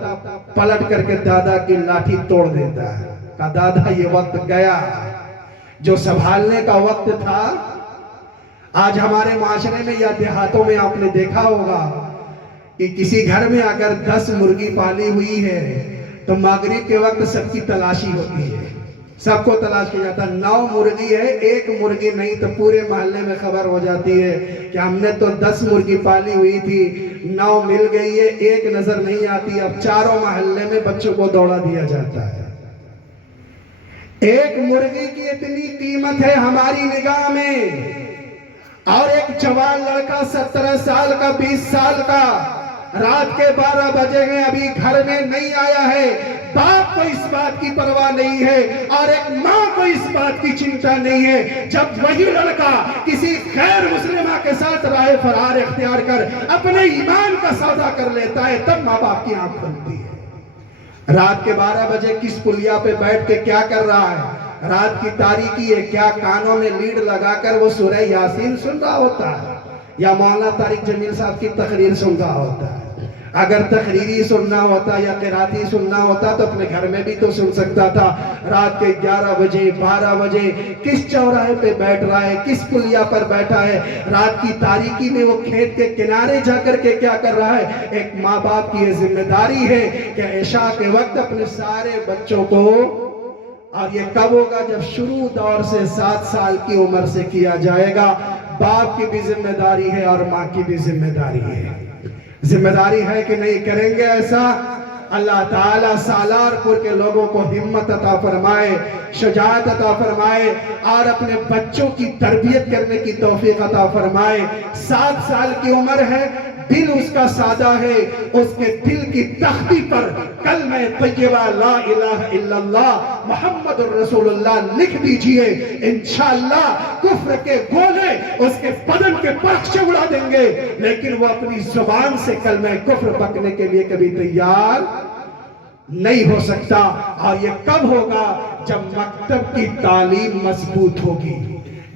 پلٹ کر کے دادا کی لاٹھی توڑ دیتا ہے، کہا دادا یہ وقت گیا جو سنبھالنے کا وقت تھا۔ آج ہمارے معاشرے میں یا دیہاتوں میں آپ نے دیکھا ہوگا کہ کسی گھر میں اگر 10 مرغی پالی ہوئی ہے تو مغرب کے وقت سب کی تلاشی ہوتی ہے، سب کو تلاش کیا جاتا ہے، 9 مرغی ہے 1 مرغی نہیں تو پورے محلے میں خبر ہو جاتی ہے کہ ہم نے تو 10 مرغی پالی ہوئی تھی، 9 مل گئی ہے، 1 نظر نہیں آتی، اب چاروں محلے میں بچوں کو دوڑا دیا جاتا ہے۔ 1 مرغی کی اتنی قیمت ہے ہماری نگاہ میں، اور ایک جوان لڑکا 17 سال کا 20 سال کا رات کے 12 بجے ہیں ابھی گھر میں نہیں آیا ہے، باپ کو اس بات کی پرواہ نہیں ہے اور ایک ماں کو اس بات کی چنتا نہیں ہے، جب وہی لڑکا کسی غیر مسلمہ کے ساتھ راہ فرار اختیار کر اپنے ایمان کا سودا کر لیتا ہے تب ماں باپ کی آنکھ کھلتی ہے۔ رات کے 12 بجے کس پلیا پہ بیٹھ کے کیا کر رہا ہے، رات کی تاریکی ہے، کیا کانوں میں لیڈ لگا کر وہ سورہ یاسین سن رہا ہوتا ہے یا مولانا طارق جمیل صاحب کی تقریر سن رہا ہوتا ہے؟ اگر تقریری سننا ہوتا یا قرآتی سننا ہوتا تو اپنے گھر میں بھی تو سن سکتا تھا۔ رات کے 11 بجے 12 بجے کس چوراہے پہ بیٹھ رہا ہے، کس پلیا پر بیٹھا ہے، رات کی تاریکی میں وہ کھیت کے کنارے جا کر کے کیا کر رہا ہے۔ ایک ماں باپ کی یہ ذمہ داری ہے کہ عشاء کے وقت اپنے سارے بچوں کو، اور یہ کب ہوگا جب شروع دور سے 7 سال کی عمر سے کیا جائے گا، باپ کی بھی ذمہ داری ہے اور ماں کی بھی ذمہ داری ہے۔ ذمہ داری ہے کہ نہیں کریں گے ایسا؟ اللہ تعالیٰ سالارپور کے لوگوں کو ہمت عطا فرمائے، شجاعت عطا فرمائے اور اپنے بچوں کی تربیت کرنے کی توفیق عطا فرمائے۔ 7 سال کی عمر ہے، دل اس کا سادہ ہے، اس کے دل کی تختی پر کلمہ طیبہ لا الہ الا اللہ محمد الرسول اللہ لکھ دیجئے، انشاءاللہ کفر کے گولے اس کے بدن کے پرخچے اڑا دیں گے، لیکن وہ اپنی زبان سے کلمہ کفر بکنے کے لیے کبھی تیار نہیں ہو سکتا۔ اور یہ کب ہوگا؟ جب مکتب کی تعلیم مضبوط ہوگی،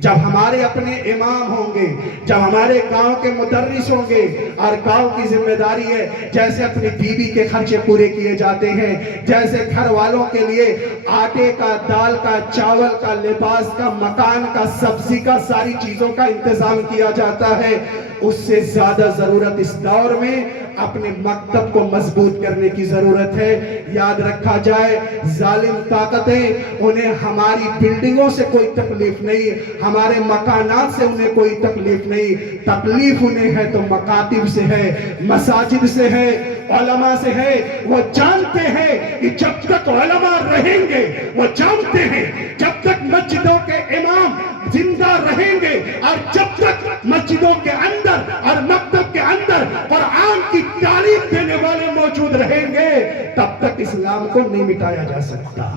جب ہمارے اپنے امام ہوں گے، جب ہمارے گاؤں کے مدرس ہوں گے، اور گاؤں کی ذمہ داری ہے جیسے اپنی بیوی کے خرچے پورے کیے جاتے ہیں، جیسے گھر والوں کے لیے آٹے کا، دال کا، چاول کا، لباس کا، مکان کا، سبزی کا، ساری چیزوں کا انتظام کیا جاتا ہے، اس سے زیادہ ضرورت اس دور میں اپنے مکتب کو مضبوط کرنے کی ضرورت ہے۔ یاد رکھا جائے، ظالم طاقتیں انہیں ہماری بلڈنگوں سے کوئی تکلیف نہیں، ہمارے مکانات سے انہیں کوئی تکلیف نہیں، تکلیف انہیں ہے تو مکاتب سے ہے، مساجد سے ہے، علماء سے ہے۔ وہ جانتے ہیں کہ جب تک علماء رہیں گے، وہ جانتے ہیں جب تک مسجدوں کے امام زندہ رہیں گے، اور جب تک مسجدوں کے اندر اور مکتب کے اندر قرآن کی تعلیم دینے والے موجود رہیں گے، تب تک اسلام کو نہیں مٹایا جا سکتا۔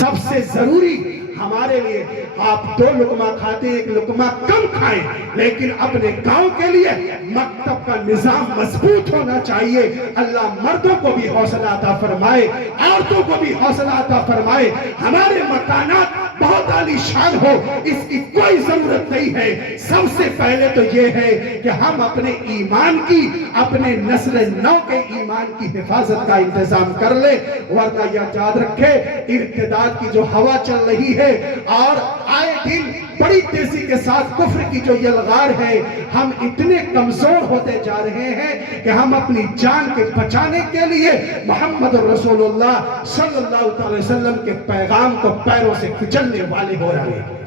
سب سے ضروری ہمارے لیے، آپ 2 لقمہ کھاتے ہیں، 1 لقمہ کم کھائیں، لیکن اپنے گاؤں کے لیے مکتب کا نظام مضبوط ہونا چاہیے۔ اللہ مردوں کو بھی حوصلہ عطا فرمائے، عورتوں کو بھی حوصلہ عطا فرمائے۔ ہمارے مکانات بہت عالی شان ہو، اس کی کوئی ضرورت نہیں ہے۔ سب سے پہلے تو یہ ہے کہ ہم اپنے ایمان کی، اپنے نسل نو کے ایمان کی حفاظت کا انتظام کر لیں، ورنہ یہ یاد رکھے ارتداد کی جو ہوا چل رہی ہے اور آئے دن بڑی تیزی کے ساتھ کفر کی جو یلغار ہے، ہم اتنے کمزور ہوتے جا رہے ہیں کہ ہم اپنی جان کے بچانے کے لیے محمد رسول اللہ صلی اللہ علیہ وسلم کے پیغام کو پیروں سے کچلنے والے ہو رہے ہیں،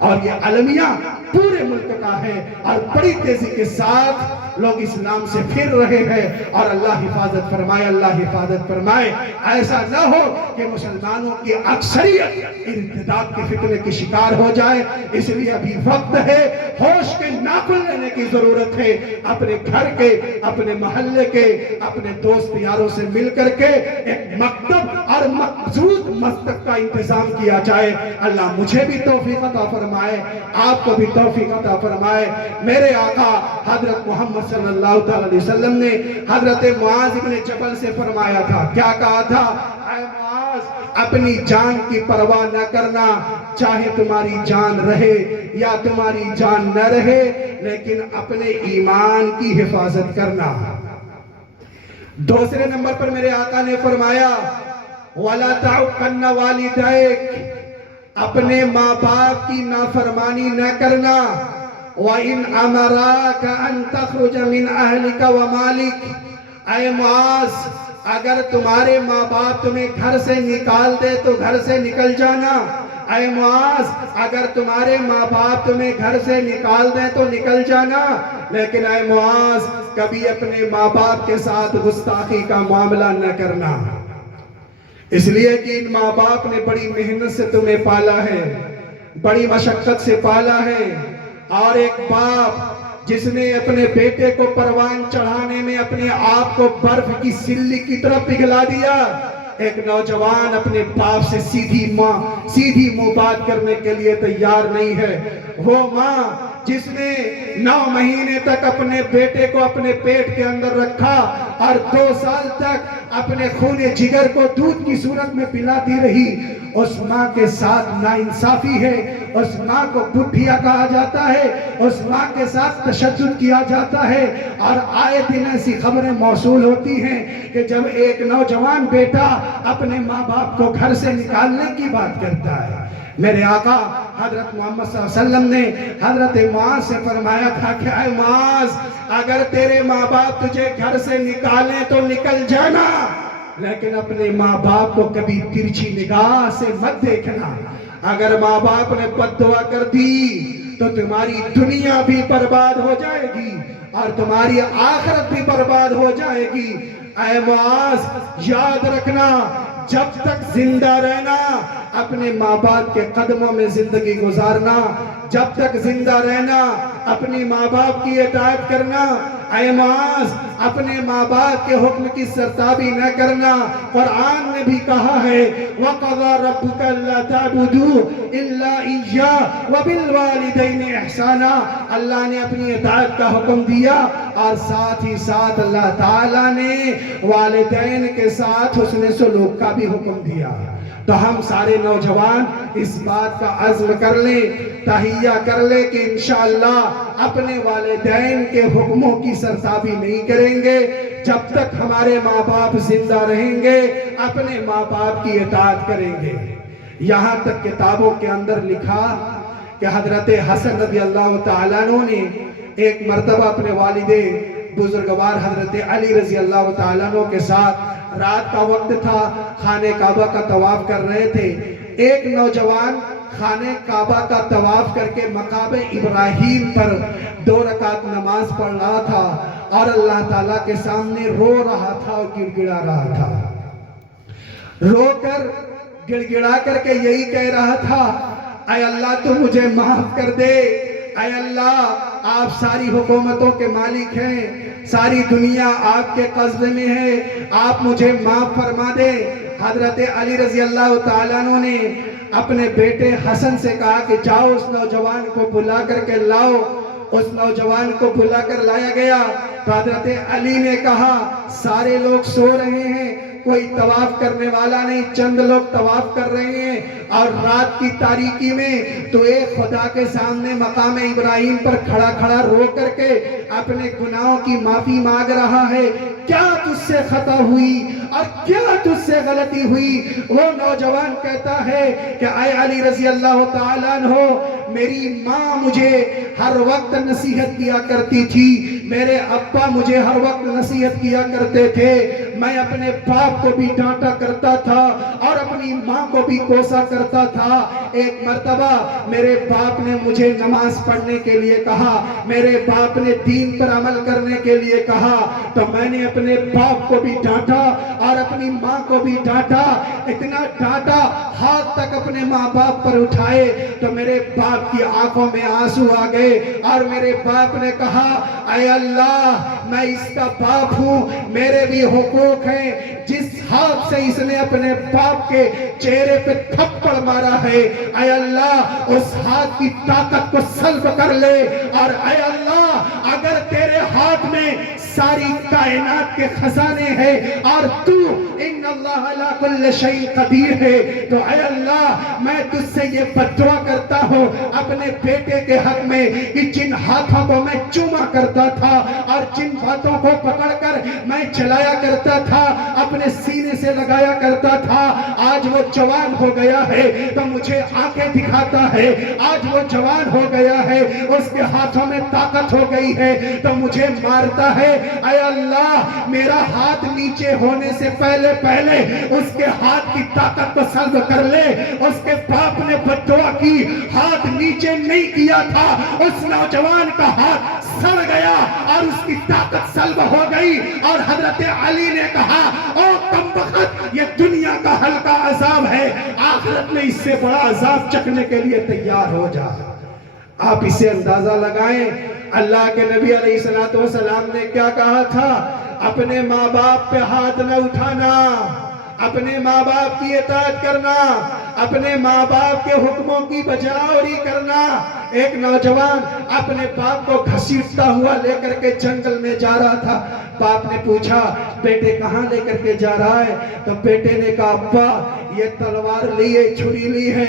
اور یہ عالمیہ پورے ملک کا ہے، اور بڑی تیزی کے ساتھ لوگ اسلام سے پھر رہے ہیں، اور اللہ حفاظت فرمائے، اللہ حفاظت فرمائے۔ ایسا نہ ہو کہ مسلمانوں کی اکثریت ارتداد کے فتنے کی شکار ہو جائے۔ اس لیے ابھی وقت ہے، ہوش کے ناخن لینے کی ضرورت ہے، اپنے گھر کے، اپنے محلے کے، اپنے دوست یاروں سے مل کر کے ایک مکتب اور مضبوط مکتب کا انتظام کیا جائے۔ اللہ مجھے بھی توفیق عطا فرمائے، آپ کو بھی توفیق عطا فرمائے۔ میرے آقا حضرت محمد صلی اللہ علیہ وسلم نے حضرت معاذ بن جبل سے فرمایا تھا، کیا کہا تھا؟ اے معاذ، اپنی جان کی پرواہ نہ کرنا، چاہے تمہاری جان رہے یا تمہاری جان نہ رہے، لیکن اپنے ایمان کی حفاظت کرنا۔ دوسرے نمبر پر میرے آقا نے فرمایا وَلَا تَعُقَّنَّ وَالِدَيْكَ، اپنے ماں باپ کی نافرمانی نہ کرنا۔ وَإِنْ أَمَرَاكَ أَن تَخْرُجَ مِنْ أَهْلِكَ وَمَالِكَ، اے معاذ، اگر تمہارے ماں باپ تمہیں گھر سے نکال دے تو گھر سے نکل جانا۔ اے معاذ، اگر تمہارے ماں باپ تمہیں گھر سے نکال دیں تو نکل جانا، لیکن اے معاذ کبھی اپنے ماں باپ کے ساتھ گستاخی کا معاملہ نہ کرنا، اس لیے کہ ان ماں باپ نے بڑی محنت سے تمہیں پالا ہے، بڑی مشقت سے پالا ہے۔ اور ایک باپ جس نے اپنے بیٹے کو پروان چڑھانے میں اپنے آپ کو برف کی سلی کی طرف پگھلا دیا، ایک نوجوان اپنے باپ سے سیدھی منہ بات کرنے کے لیے تیار نہیں ہے۔ وہ ماں جس نے 9 مہینے تک اپنے بیٹے کو اپنے پیٹ کے اندر رکھا اور 2 سال تک اپنے خون جگر کو دودھ کی صورت میں پلاتی رہی، اس ماں کے ساتھ ناانصافی ہے، اس ماں کو بڈھیا کہا جاتا ہے، اس ماں کے ساتھ تشدد کیا جاتا ہے۔ اور آئے دن ایسی خبریں موصول ہوتی ہیں کہ جب ایک نوجوان بیٹا اپنے ماں باپ کو گھر سے نکالنے کی بات کرتا ہے، میرے آقا حضرت محمد صلی اللہ علیہ وسلم نے حضرت معاذ سے فرمایا تھا کہ اے معاذ، اگر تیرے ماں باپ تجھے گھر سے نکالیں تو نکل جانا، لیکن اپنے ماں باپ کو کبھی ترچھی نگاہ سے مت دیکھنا۔ اگر ماں باپ نے بد دعا کر دی تو تمہاری دنیا بھی برباد ہو جائے گی اور تمہاری آخرت بھی برباد ہو جائے گی۔ اے معاذ، یاد رکھنا، جب تک زندہ رہنا اپنے اپنے ماں باپ کے قدموں میں زندگی گزارنا، جب تک زندہ رہنا اپنی ماں باپ کی اطاعت کرنا، اے معاذ اپنے ماں باپ کے حکم کی سرتابی نہ کرنا۔ قرآن نے بھی کہا ہے وَقَضَى رَبُّكَ أَلَّا تَعْبُدُوا إِلَّا إِيَّاهُ وَبِالْوَالِدَيْنِ إِحْسَانًا، اللہ نے اپنی اطاعت کا حکم دیا اور ساتھ ہی ساتھ اللہ تعالیٰ نے والدین کے ساتھ حسن سلوک کا بھی حکم دیا۔ تو ہم سارے نوجوان اس بات کا عزم کر لیں، تہیہ کر لیں کہ انشاءاللہ اپنے والدین کے حکموں کی سرتابی نہیں کریں گے۔ جب تک ہمارے ماں باپ زندہ رہیں گے اپنے ماں باپ کی اطاعت کریں گے۔ یہاں تک کتابوں کے اندر لکھا کہ حضرت حسن رضی اللہ تعالیٰ عنہ نے ایک مرتبہ اپنے والد بزرگوار حضرت علی رضی اللہ تعالیٰ عنہ کے ساتھ رات کا وقت تھا، خانہ کعبہ کا طواف کر رہے تھے۔ ایک نوجوان خانہ کعبہ کا طواف کر کے مقام ابراہیم پر 2 رکعت نماز پڑھ رہا تھا اور اللہ تعالیٰ کے سامنے رو رہا تھا اور گڑ گڑا رہا تھا۔ رو کر گڑ گڑا کر کے یہی کہہ رہا تھا، اے اللہ تو مجھے معاف کر دے، اے اللہ آپ ساری حکومتوں کے مالک ہیں، ساری دنیا آپ کے قبضے میں ہے، آپ مجھے معاف فرما دے۔ حضرت علی رضی اللہ تعالیٰ عنہ نے اپنے بیٹے حسن سے کہا کہ جاؤ اس نوجوان کو بلا کر کے لاؤ۔ اس نوجوان کو بلا کر لایا گیا تو حضرت علی نے کہا سارے لوگ سو رہے ہیں، کوئی طواف کرنے والا نہیں، چند لوگ طواف کر رہے ہیں اور رات کی تاریکی میں تو ایک خدا کے سامنے مقام ابراہیم پر کھڑا کھڑا رو کر کے اپنے گناہوں کی معافی مانگ رہا ہے، کیا تجھ سے خطا ہوئی اور کیا تجھ سے غلطی ہوئی؟ وہ نوجوان کہتا ہے کہ اے علی رضی اللہ تعالیٰ عنہ، میری ماں مجھے ہر وقت نصیحت کیا کرتی تھی، میرے ابا مجھے ہر وقت نصیحت کیا کرتے تھے، میں اپنے باپ کو بھی ڈانٹا کرتا تھا اور اپنی ماں کو بھی کوسا کرتا تھا۔ ایک مرتبہ میرے باپ نے مجھے نماز پڑھنے کے لیے کہا، میرے باپ نے دین پر عمل کرنے کے لیے کہا تو میں نے اپنے باپ کو بھی ڈانٹا اور اپنی ماں کو بھی ڈانٹا، اتنا ڈانٹا ہاتھ تک اپنے ماں باپ پر اٹھائے تو میرے باپ کی آنکھوں میں آنسو آ گئے اور میرے باپ نے کہا اے اللہ میں اس کا باپ ہوں، میرے بھی حقوق ہیں، جس ہاتھ سے اس نے اپنے باپ کے چہرے پہ تھپڑ مارا ہے اے اللہ اس ہاتھ کی طاقت کو سلب کر لے، اور اے اللہ اگر تیرے ہاتھ میں ساری کائنات کے خزانے ہیں اور تو ان اللہ علی کل شیء قدیر ہے تو اے اللہ میں تجھ سے یہ بددعا کرتا ہوں اپنے بیٹے کے حق میں کہ جن ہاتھوں کو میں چوما کرتا تھا اور جن باتوں کو پکڑ کر میں چلایا کرتا تھا اپنے سینے سے لگایا کرتا تھا، آج وہ جوان ہو گیا ہے تو مجھے آنکھیں دکھاتا ہے، آج وہ جوان ہو گیا ہے اس کے ہاتھوں میں طاقت ہو گئی ہے تو مجھے مارتا ہے، اے اللہ میرا ہاتھ نیچے ہونے سے پہلے اس کے ہاتھ کی طاقت کو سلب کر لے۔ اس کے باپ نے بددعا کی، ہاتھ نیچے نہیں کیا تھا، اس نوجوان کا ہاتھ سڑ گیا اور اس کی طاقت سلب ہو گئی، اور حضرت علی نے کہا او کمبخت یہ دنیا کا ہلکا عذاب ہے، آخرت میں اس سے بڑا عذاب چکھنے کے لیے تیار ہو جا۔ آپ اسے اندازہ لگائیں اللہ کے نبی علیہ السلام نے کیا کہا تھا، اپنے ماں باپ پہ ہاتھ نہ اٹھانا، اپنے ماں باپ کی اطاعت کرنا، اپنے ماں باپ کے حکموں کی بجاوری کرنا۔ ایک نوجوان اپنے باپ کو گھسیٹتا ہوا لے کر کے جنگل میں جا رہا تھا، باپ نے پوچھا بیٹے کہاں لے کر کے جا رہا ہے؟ تو بیٹے نے کہا ابا یہ تلوار لی ہے، چھری لی ہے،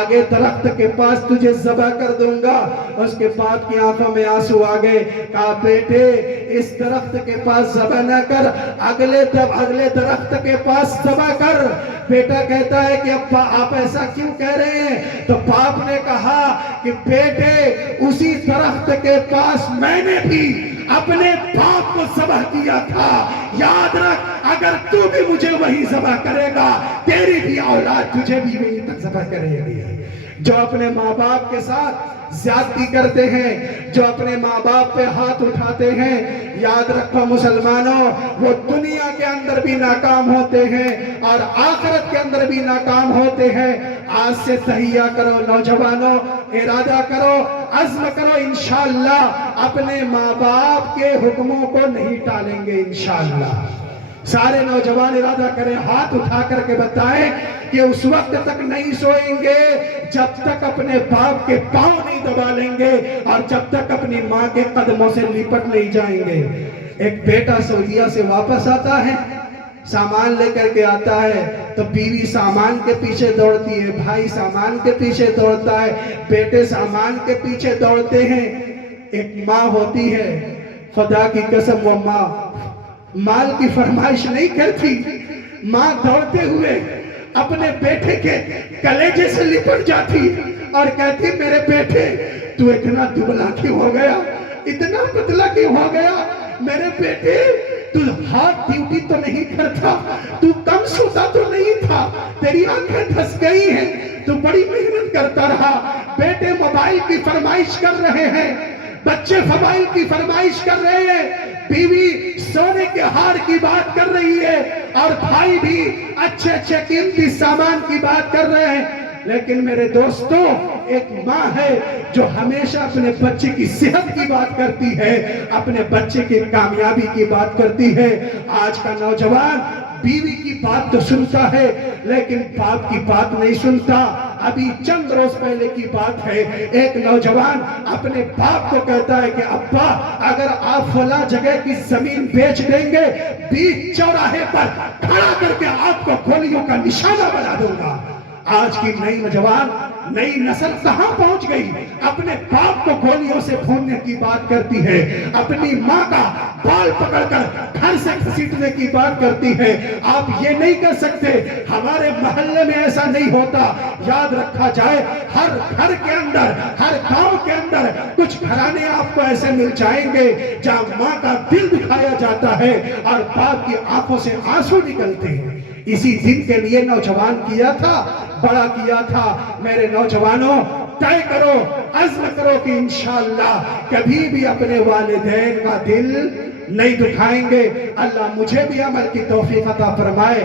آگے درخت کے پاس تجھے ذبح کر دوں گا۔ اس کے باپ کی آنکھوں میں آنسو آ گئے، کہا بیٹے اس درخت کے پاس ذبح نہ کر، اگلے درخت کے پاس ذبح کر۔ بیٹا کہتا ہے کہ ابا آپ ایسا کیوں کہہ رہے ہیں؟ تو باپ نے کہا کہ بیٹے اسی درخت کے پاس میں نے بھی اپنے باپ کو ذبح کیا تھا، یاد رکھ اگر تو بھی مجھے وہی ذبح کرے گا تیری بھی اولاد تجھے بھی وہی تک ذبح کرے گی۔ جو اپنے ماں باپ کے ساتھ زیادتی کرتے ہیں، جو اپنے ماں باپ پہ ہاتھ اٹھاتے ہیں، یاد رکھو مسلمانوں وہ دنیا کے اندر بھی ناکام ہوتے ہیں اور آخرت کے اندر بھی ناکام ہوتے ہیں۔ آج سے تہیہ کرو نوجوانوں، ارادہ کرو، عزم کرو، انشاءاللہ اپنے ماں باپ کے حکموں کو نہیں ٹالیں گے انشاءاللہ۔ سارے نوجوان ارادہ کریں، ہاتھ اٹھا کر کے بتائیں کہ اس وقت تک نہیں سوئیں گے جب تک اپنے باپ کے پاؤں نہیں دبا لیں گے اور جب تک اپنی ماں کے قدموں سے لپٹ نہیں جائیں گے۔ ایک بیٹا سعودیہ سے واپس آتا ہے، سامان لے کر کے آتا ہے تو بیوی سامان کے پیچھے دوڑتی ہے، بھائی سامان کے پیچھے دوڑتا ہے، بیٹے سامان کے پیچھے دوڑتے ہیں۔ ایک ماں ہوتی ہے، خدا کی قسم وہ ماں مال کی فرمائش نہیں کرتی، ماں دوڑتے ہوئے اپنے بیٹے کے کلیجے سے لپٹ جاتی اور کہتی میرے بیٹے تو اتنا دبلا کیوں ہو گیا، اتنا پتلا کیوں ہو گیا، میرے بیٹے تو ہاتھ ڈیوٹی تو نہیں کرتا، تو کم سوتا تو نہیں تھا، تیری آنکھیں دھس گئی ہیں، تو بڑی محنت کرتا رہا۔ بیٹے موبائل کی فرمائش کر رہے ہیں، بچے موبائل کی فرمائش کر رہے ہیں، بیوی سونے کے ہار کی بات کر رہی ہے اور بھائی بھی اچھے اچھے قیمتی سامان کی بات کر رہے ہیں، لیکن میرے دوستوں ایک ماں ہے جو ہمیشہ اپنے بچے کی صحت کی بات کرتی ہے، اپنے بچے کی کامیابی کی بات کرتی ہے۔ آج کا نوجوان بیوی کی بات تو سنتا ہے لیکن باپ کی بات نہیں سنتا۔ ابھی چند روز پہلے کی بات ہے، ایک نوجوان اپنے باپ کو کہتا ہے کہ ابا اگر آپ فلاں جگہ کی زمین بیچ دیں گے، بیچ چوراہے پر کھڑا کر کے آپ کو گولیوں کا نشانہ بنا دوں گا۔ آج کی نئی نوجوان، نئی نسل کہاں پہنچ گئی؟ اپنے باپ کو گولیوں سے بھوننے کی بات کرتی ہے، اپنی ماں کا بال پکڑ کر گھر سے گھسیٹنے کی بات کرتی ہے۔ آپ یہ نہیں کر سکتے، ہمارے محلے میں ایسا نہیں ہوتا۔ یاد رکھا جائے ہر گھر کے اندر، ہر گاؤں کے اندر کچھ گھرانے آپ کو ایسے مل جائیں گے جہاں ماں کا دل دکھایا جاتا ہے اور باپ کی آنکھوں سے آنسو نکلتے ہیں۔ اسی دن کے لیے نوجوان کیا تھا، بڑا کیا تھا۔ میرے نوجوانوں طے کرو، عزم کرو کہ انشاءاللہ کبھی بھی اپنے والدین کا دل نہیں دکھائیں گے۔ اللہ مجھے بھی عمل کی توفیق عطا فرمائے،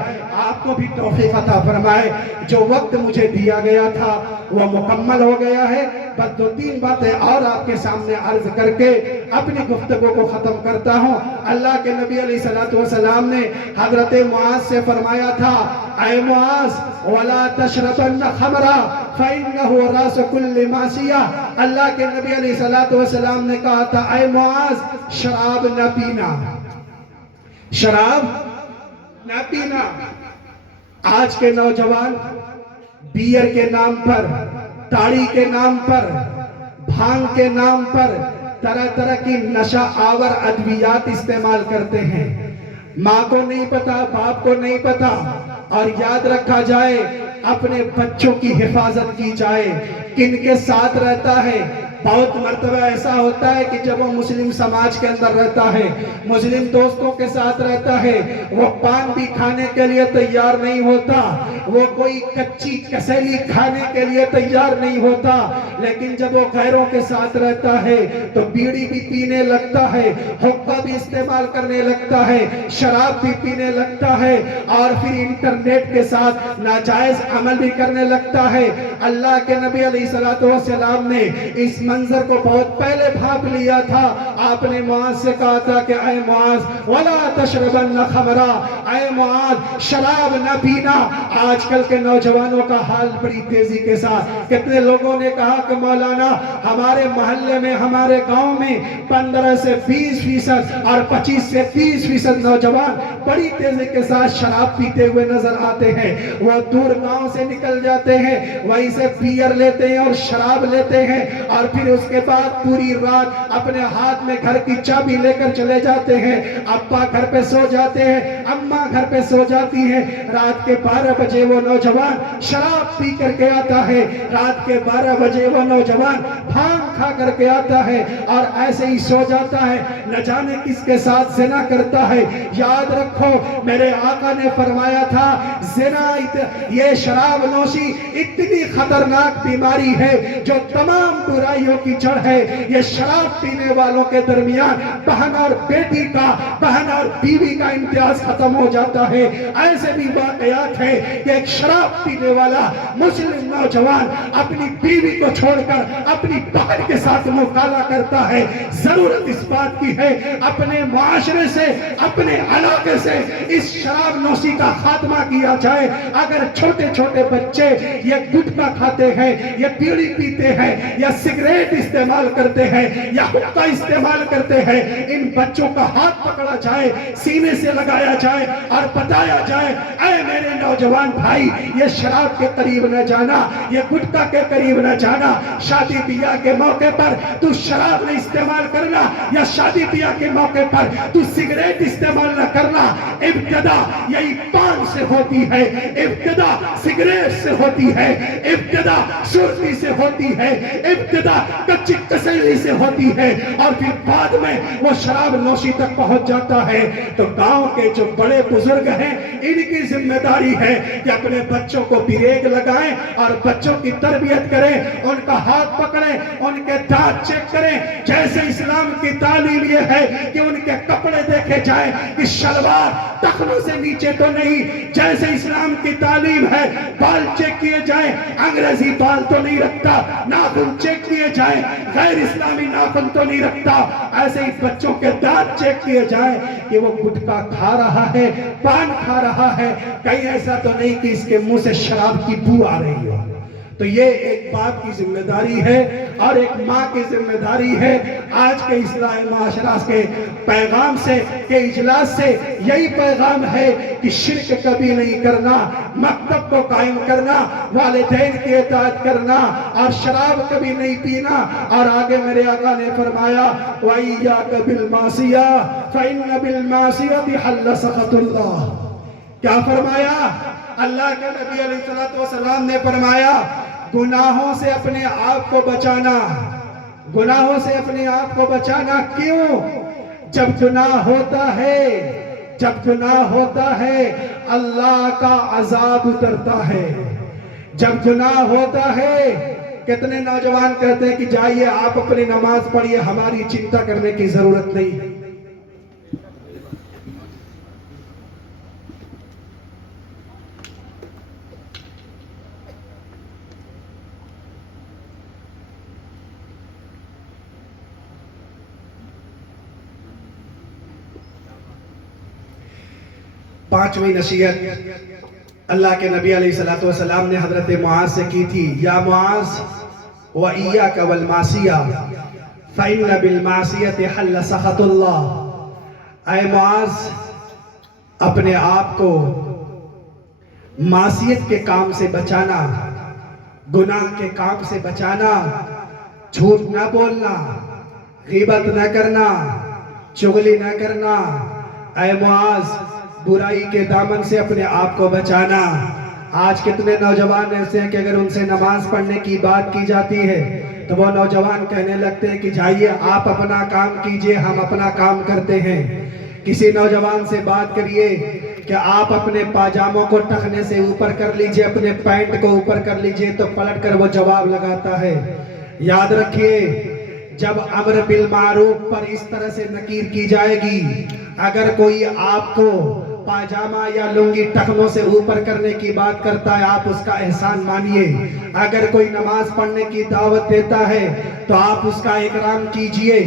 آپ کو بھی توفیق عطا فرمائے۔ جو وقت مجھے دیا گیا تھا وہ مکمل ہو گیا ہے۔ بس دو تین باتیں اور آپ کے سامنے عرض کر کے اپنی گفتگو کو ختم کرتا ہوں۔ اللہ کے نبی علیہ السلام نے حضرت معاذ سے فرمایا تھا، اے معاذ وَلَا تَشْرَبَنَّ خَمْرًا فَإِنَّهُ رَأْسُ كُلِّ مَعْصِيَةٍ۔ اللہ کے نبی علیہ السلام نے کہا تھا، اے معاذ شراب نہ پینا، شراب نہ پینا۔ آج کے نوجوان بیئر کے نام پر، تاڑی کے نام پر، بھانگ کے نام پر طرح طرح کی نشہ آور ادویات استعمال کرتے ہیں۔ ماں کو نہیں پتا، باپ کو نہیں پتا۔ اور یاد رکھا جائے اپنے بچوں کی حفاظت کی جائے، کن کے ساتھ رہتا ہے۔ بہت مرتبہ ایسا ہوتا ہے کہ جب وہ مسلم سماج کے اندر رہتا ہے، مسلم دوستوں کے ساتھ رہتا ہے، وہ پان بھی کھانے کے لیے تیار نہیں ہوتا، وہ کوئی کچی کسیلی کھانے کے لیے تیار نہیں ہوتا، لیکن جب وہ غیروں کے ساتھ رہتا ہے تو بیڑی بھی پینے لگتا ہے، حقہ بھی استعمال کرنے لگتا ہے، شراب بھی پینے لگتا ہے اور پھر انٹرنیٹ کے ساتھ ناجائز عمل بھی کرنے لگتا ہے۔ اللہ کے نبی علیہ السلام نے اس منظر کو بہت پہلے بھاپ لیا تھا۔ آپ نے معاذ سے کہا تھا کہ اے معاذ وَلَا تَشْرَبَنَّ خَمْرًا، اے معاذ شراب نہ پینا۔ آج کل کے نوجوانوں کا حال بڑی تیزی کے ساتھ، کتنے لوگوں نے کہا کہ مولانا ہمارے محلے میں، ہمارے گاؤں میں 15 سے 20% اور 25 سے 30% نوجوان بڑی تیزی کے ساتھ شراب پیتے ہوئے نظر آتے ہیں۔ وہ دور گاؤں سے نکل جاتے ہیں، وہیں سے بیئر لیتے ہیں اور شراب لیتے ہیں اور پھر اس کے بعد پوری رات اپنے ہاتھ میں گھر کی چابی لے کر چلے جاتے ہیں۔ ابا گھر پہ سو جاتے ہیں، اماں گھر پہ سو جاتی ہیں۔ رات کے 12 بجے وہ نوجوان شراب پی کر کے آتا ہے، رات کے 12 بجے وہ نوجوان بھانگ کھا کر کے آتا ہے اور ایسے ہی سو جاتا ہے، نہ جانے کس کے ساتھ زنا کرتا ہے۔ یاد رکھو میرے آقا نے فرمایا تھا زنا یہ شراب نوشی اتنی خطرناک بیماری ہے جو تمام برائیوں کی جڑ ہے۔ یہ شراب پینے والوں کے درمیان بہن اور بیٹی کا، بہن اور بیوی کا امتیاز ختم ہو جاتا ہے۔ ایسے بھی واقعات ہے کہ ایک شراب پینے والا مسلم نوجوان اپنی بیوی کو چھوڑ کر اپنی بہن کے ساتھ مکالا کرتا ہے۔ ضرورت اس بات کی ہے اپنے معاشرے سے، اپنے علاقے سے اس شراب نوشی کا خاتمہ کیا جائے۔ اگر چھوٹے چھوٹے بچے یہ گٹکا کھاتے ہیں، یہ بیڑی پیتے ہیں، یا سگریٹ استعمال کرتے ہیں، یا حقہ استعمال کرتے ہیں، ان بچوں کا ہاتھ پکڑا جائے، سینے سے لگایا جائے اور بتایا جائے اے میرے نوجوان بھائی یہ شراب کے قریب نہ جانا، یہ گٹکا کے قریب نہ جانا، شادی بیاہ کے موقع پر تو شراب نہ استعمال کرنا، یا شادی بیاہ کے موقع پر تو سگریٹ استعمال نہ کرنا۔ ابتدا یہی پان سے ہوتی ہے، ابتدا سگریٹ سے ہوتی ہے، ابتدا سرتی سے ہوتی ہے، ابتدا کچی کسیلی سے ہوتی ہے، اور پھر بعد میں وہ شراب نوشی تک پہنچ جاتا ہے۔ تو گاؤں کے جو بڑے بزرگ ہیں ان کی ذمہ داری ہے کہ اپنے بچوں کو بریک لگائیں اور بچوں کی تربیت کریں، ان کا ہاتھ پکڑیں، ان کے دانت چیک کریں۔ جیسے اسلام کی تعلیم یہ ہے کہ ان کے کپڑے دیکھے جائیں کہ شلوار ٹخنوں سے نیچے تو نہیں، جیسے اسلام کی تعلیم ہے بال چیک کیے جائیں، انگریزی بال تو نہیں رکھتا، ناخن چیک کیے جائیں، غیر اسلامی ناخن تو نہیں رکھتا، ایسے ہی بچوں کے دانت چیک کیے جائیں کہ وہ گٹکا کھا رہا ہے، پان کھا رہا ہے، کہیں ایسا تو نہیں کہ اس کے منہ سے شراب کی بو آ رہی ہو۔ تو یہ ایک باپ کی ذمہ داری ہے اور ایک ماں کی ذمہ داری ہے۔ آج کے اصلاح معاشرہ کے پیغام سے، کے اجلاس سے یہی پیغام ہے کہ شرک کبھی نہیں کرنا، مکتب کو قائم کرنا، والدین کی اطاعت کرنا، اور شراب کبھی نہیں پینا۔ اور آگے میرے آقا نے فرمایا وَإِيَّاكَ بِالْمَعْصِيَةِ فَإِنَّ بِالْمَعْصِيَةِ حَلَّ سَخَطُ اللَّهِ۔ کیا فرمایا؟ اللہ کے نبی علیہ السلام نے فرمایا گناہوں سے اپنے آپ کو بچانا، گناہوں سے اپنے آپ کو بچانا۔ کیوں؟ جب گناہ ہوتا ہے، جب گناہ ہوتا ہے اللہ کا عذاب اترتا ہے۔ جب گناہ ہوتا ہے، کتنے نوجوان کہتے ہیں کہ جائیے آپ اپنی نماز پڑھیے، ہماری چنتا کرنے کی ضرورت نہیں۔ 5ویں نصیحت اللہ کے نبی علیہ السلام نے حضرت معاذ سے کی تھی، یا معاذ وَإِيَّاكَ وَالْمَعْصِيَةِ فَإِنَّ بِالْمَعْصِيَةِ حَلَّ سَخَطُ اللَّهِ۔ اے معاذ اپنے آپ کو معصیت کے کام سے بچانا، گناہ کے کام سے بچانا، جھوٹ نہ بولنا، غیبت نہ کرنا، چغلی نہ کرنا۔ اے معاذ برائی کے دامن سے اپنے آپ کو بچانا۔ آج کتنے نوجوان ایسے ہیں کہ اگر ان سے نماز پڑھنے کی بات کی جاتی ہے تو وہ نوجوان کہنے لگتے ہیں کہ جائیے آپ اپنا کام کیجئے، ہم اپنا کام کرتے ہیں۔ کسی نوجوان سے بات کریے کہ آپ اپنے پاجاموں کو ٹخنے سے اوپر کر لیجئے، اپنے پینٹ کو اوپر کر لیجئے، تو پلٹ کر وہ جواب لگاتا ہے۔ یاد رکھیے جب امر بالمعروف پر اس طرح سے نکیر کی جائے گی، اگر کوئی آپ کو پاجامہ یا لنگی ٹخنوں سے اوپر کرنے کی بات کرتا ہے آپ اس کا احسان مانیے۔ اگر کوئی نماز پڑھنے کی دعوت دیتا ہے تو آپ اس کا اکرام کیجئے۔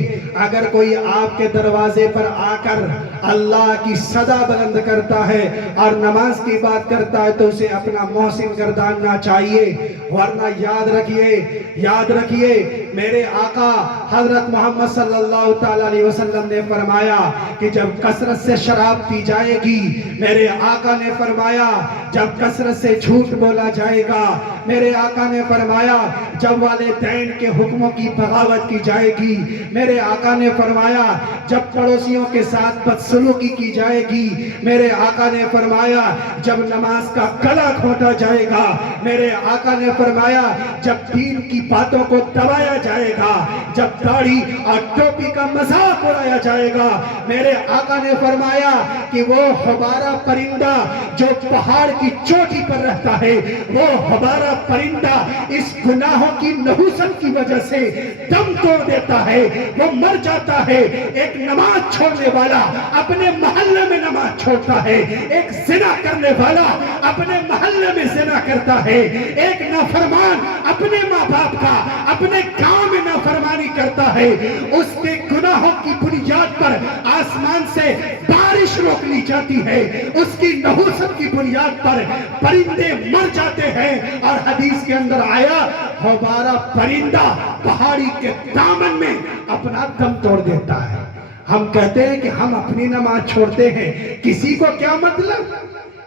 اگر کوئی آپ کے دروازے پر آ کر اللہ کی صدا بلند کرتا ہے اور نماز کی بات کرتا ہے تو اسے اپنا محسن گرداننا چاہیے۔ ورنہ یاد رکھیے میرے آقا حضرت محمد صلی اللہ علیہ وسلم نے فرمایا کہ جب کثرت سے شراب پی جائے گی، میرے آقا نے فرمایا جب کثرت سے جھوٹ بولا جائے گا، میرے آقا نے فرمایا جب والدین کے حکموں کی بغاوت کی جائے گی، میرے آقا نے فرمایا جب پڑوسیوں کے ساتھ بدسلوکی کی جائے گی، میرے آقا نے فرمایا جب نماز کا گلا گھونٹا جائے گا، میرے آقا نے فرمایا جب دین کی باتوں کو دبایا جائے گا، جب داڑھی اور ٹوپی کا مذاق اڑایا جائے گا، میرے آقا نے فرمایا کہ وہ ہبارہ پرندہ جو پہاڑ کی چوٹی پر رہتا ہے، وہ ہبارہ پرندہ اس گناہوں کی نحوست کی وجہ سے دم توڑ دیتا ہے، وہ مر جاتا ہے۔ ایک نماز چھوڑنے والا اپنے محلے میں نماز چھوڑتا ہے، ایک زنا کرنے والا اپنے محلے میں زنا کرتا ہے، ایک نافرمان اپنے ماں باپ کا اپنے گاؤں میں نافرمانی کرتا ہے، اس کے گناہوں کی بنیاد پر آسمان سے بارش روک لی جاتی ہے، اس کی نحوست کی بنیاد پر پرندے مر جاتے ہیں، اور حدیث کے اندر آیا ہبارہ پرندہ پہاڑی کے دامن میں اپنا دم توڑ دیتا ہے۔ ہم کہتے ہیں کہ ہم اپنی نماز چھوڑتے ہیں، کسی کو کیا مطلب؟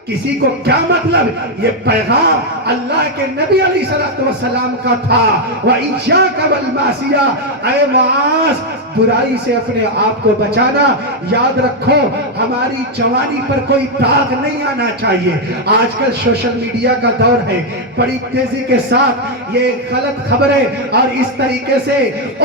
کسی کو کیا مطلب؟ یہ پیغام اللہ کے نبی علیہ السلام کا تھا، وَإِيَّاكَ وَالْمَعْصِيَةَ، اے معاذ برائی سے اپنے آپ کو بچانا۔ یاد رکھو ہماری جوانی پر کوئی داغ نہیں آنا چاہیے۔ آج کل سوشل میڈیا کا دور ہے، بڑی تیزی کے ساتھ یہ غلط خبریں اور اس طریقے سے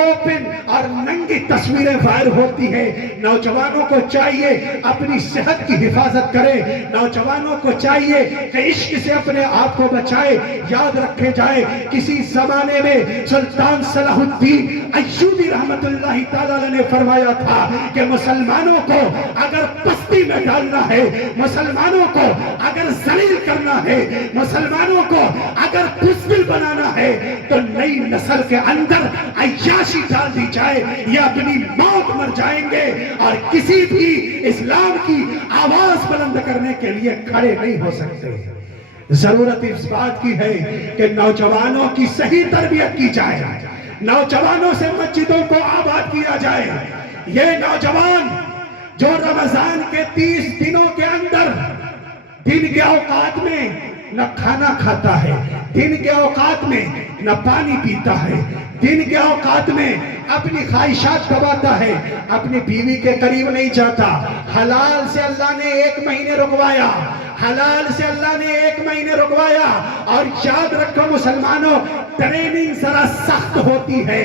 اوپن اور ننگی تصویریں وائرل ہوتی ہیں۔ نوجوانوں کو چاہیے اپنی صحت کی حفاظت کرے، نوجوانوں کو چاہیے کہ عشق سے اپنے آپ کو بچائے۔ یاد رکھے جائے کسی زمانے میں سلطان صلاح الدین ایوبی رحمت اللہ تعالیٰ نے فرمایا تھا کہ مسلمانوں کو اگر پستی میں ڈالنا ہے، مسلمانوں کو اگر ذلیل کرنا ہے، مسلمانوں کو اگر بزدل بنانا ہے تو نئی نسل کے اندر عیاشی ڈال دی جائے، یہ اپنی موت مر جائیں گے اور کسی بھی اسلام کی آواز بلند کرنے کے لیے کھڑے نہیں ہو سکتے۔ ضرورت اس بات کی ہے کہ نوجوانوں کی صحیح تربیت کی جائے، نوجوانوں سے مسجدوں کو آباد کیا جائے۔ یہ نوجوان جو رمضان کے 30 دنوں کے اندر دن کے اوقات میں نہ کھانا کھاتا ہے، دن کے اوقات میں نہ پانی پیتا ہے، دن کے اوقات میں اپنی خواہشات دباتا ہے، اپنی بیوی کے قریب نہیں جاتا، حلال سے اللہ نے 1 مہینے رکوایا، حلال سے اللہ نے 1 مہینے رکوایا۔ اور یاد رکھو مسلمانوں، ٹریننگ ذرا سخت ہوتی ہے۔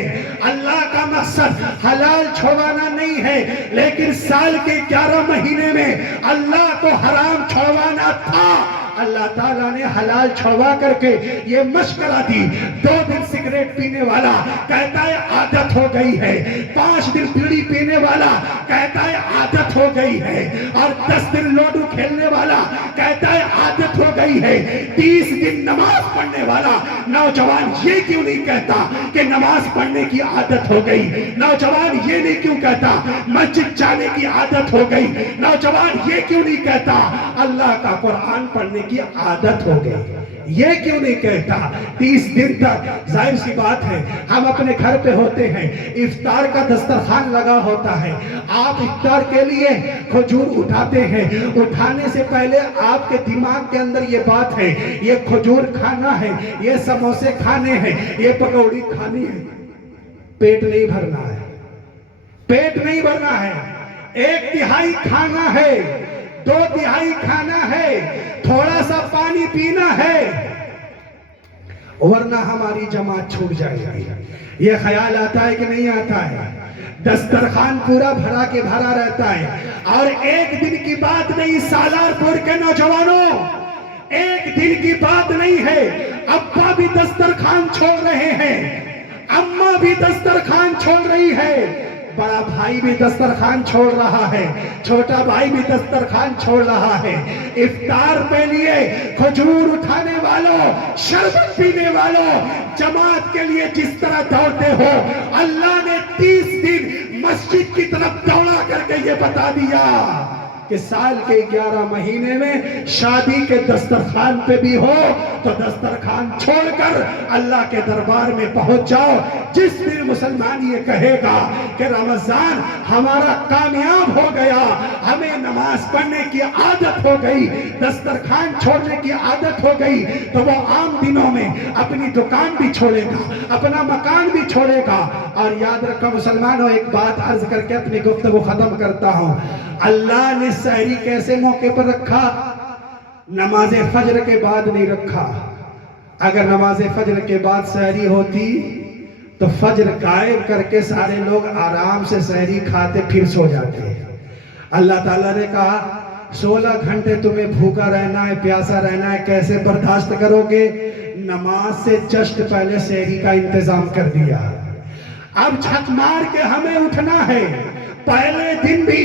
اللہ کا مقصد حلال چھوڑوانا نہیں ہے، لیکن سال کے 11 مہینے میں اللہ کو حرام چھوڑوانا تھا۔ اللہ تعالیٰ نے حلال چھوڑوا کر کے یہ مشورہ دی۔ 2 دن سگریٹ پینے والا کہتا ہے عادت ہو گئی ہے، 5 دن بیڑی پینے والا کہتا ہے عادت ہو گئی ہے، اور 10 دن لوڈو کھیلنے والا کہتا ہے عادت ہو گئی ہے، 30 دن نماز پڑھنے والا نوجوان یہ کیوں نہیں کہتا کہ نماز پڑھنے کی عادت ہو گئی؟ نوجوان یہ نہیں کیوں کہتا مسجد جانے کی عادت ہو گئی؟ نوجوان یہ کیوں نہیں کہتا اللہ کا قرآن پڑھنے کی عادت ہو گئی؟ یہ کیوں نہیں کہتا؟ 30 دن تک ظاہر سی بات ہے ہم اپنے گھر پہ ہوتے ہیں، افطار کا دسترخوان لگا ہوتا ہے، آپ افطار کے لیے کھجور اٹھاتے ہیں، اٹھانے سے پہلے آپ کے دماغ کے اندر یہ بات ہے یہ کھجور کھانا ہے، یہ سموسے کھانے ہیں، یہ پکوڑی کھانی ہے۔ پیٹ نہیں بھرنا ہے، پیٹ نہیں بھرنا ہے، 1 تہائی کھانا ہے، 2 تہائی کھانا ہے، تھوڑا سا پانی پینا ہے، ورنہ ہماری جماعت چھوٹ جائے گی۔ یہ خیال آتا ہے کہ نہیں آتا ہے؟ دسترخوان پورا بھرا کے بھرا رہتا ہے، اور 1 دن کی بات نہیں سالار پور کے نوجوانوں، 1 دن کی بات نہیں ہے، ابا بھی دسترخوان چھوڑ رہے ہیں، اماں بھی دسترخوان چھوڑ رہی ہے، بڑا بھائی بھی دسترخوان چھوڑ رہا ہے، چھوٹا بھائی بھی دسترخوان چھوڑ رہا ہے۔ افطار پہ لیے کھجور اٹھانے والوں، شربت پینے والوں، جماعت کے لیے جس طرح دوڑتے ہو، اللہ نے 30 دن مسجد کی طرف دوڑا کر کے یہ بتا دیا کہ سال کے 11 مہینے میں شادی کے دسترخوان پہ بھی ہو تو دسترخوان چھوڑ کر اللہ کے دربار میں پہنچ جاؤ۔ جس بھی مسلمان یہ کہے گا کہ رمضان ہمارا کامیاب ہو گیا، ہمیں نماز پڑھنے کی عادت ہو گئی، دسترخوان چھوڑنے کی عادت ہو گئی، تو وہ عام دنوں میں اپنی دکان بھی چھوڑے گا، اپنا مکان بھی چھوڑے گا۔ اور یاد رکھو مسلمانوں، ایک بات عرض کر کے اپنی گفتگو ختم کرتا ہوں۔ اللہ نے سحری کیسے موقع پر رکھا؟ نماز فجر کے بعد نہیں رکھا۔ اگر نماز فجر کے بعد سحری ہوتی تو فجر غائب کر کے سارے لوگ آرام سے سحری کھاتے پھر سو جاتے۔ اللہ تعالیٰ نے کہا 16 گھنٹے تمہیں بھوکا رہنا ہے، پیاسا رہنا ہے، کیسے برداشت کرو گے؟ نماز سے جسٹ پہلے سحری کا انتظام کر دیا۔ اب جھک مار کے ہمیں اٹھنا ہے۔ پہلے دن بھی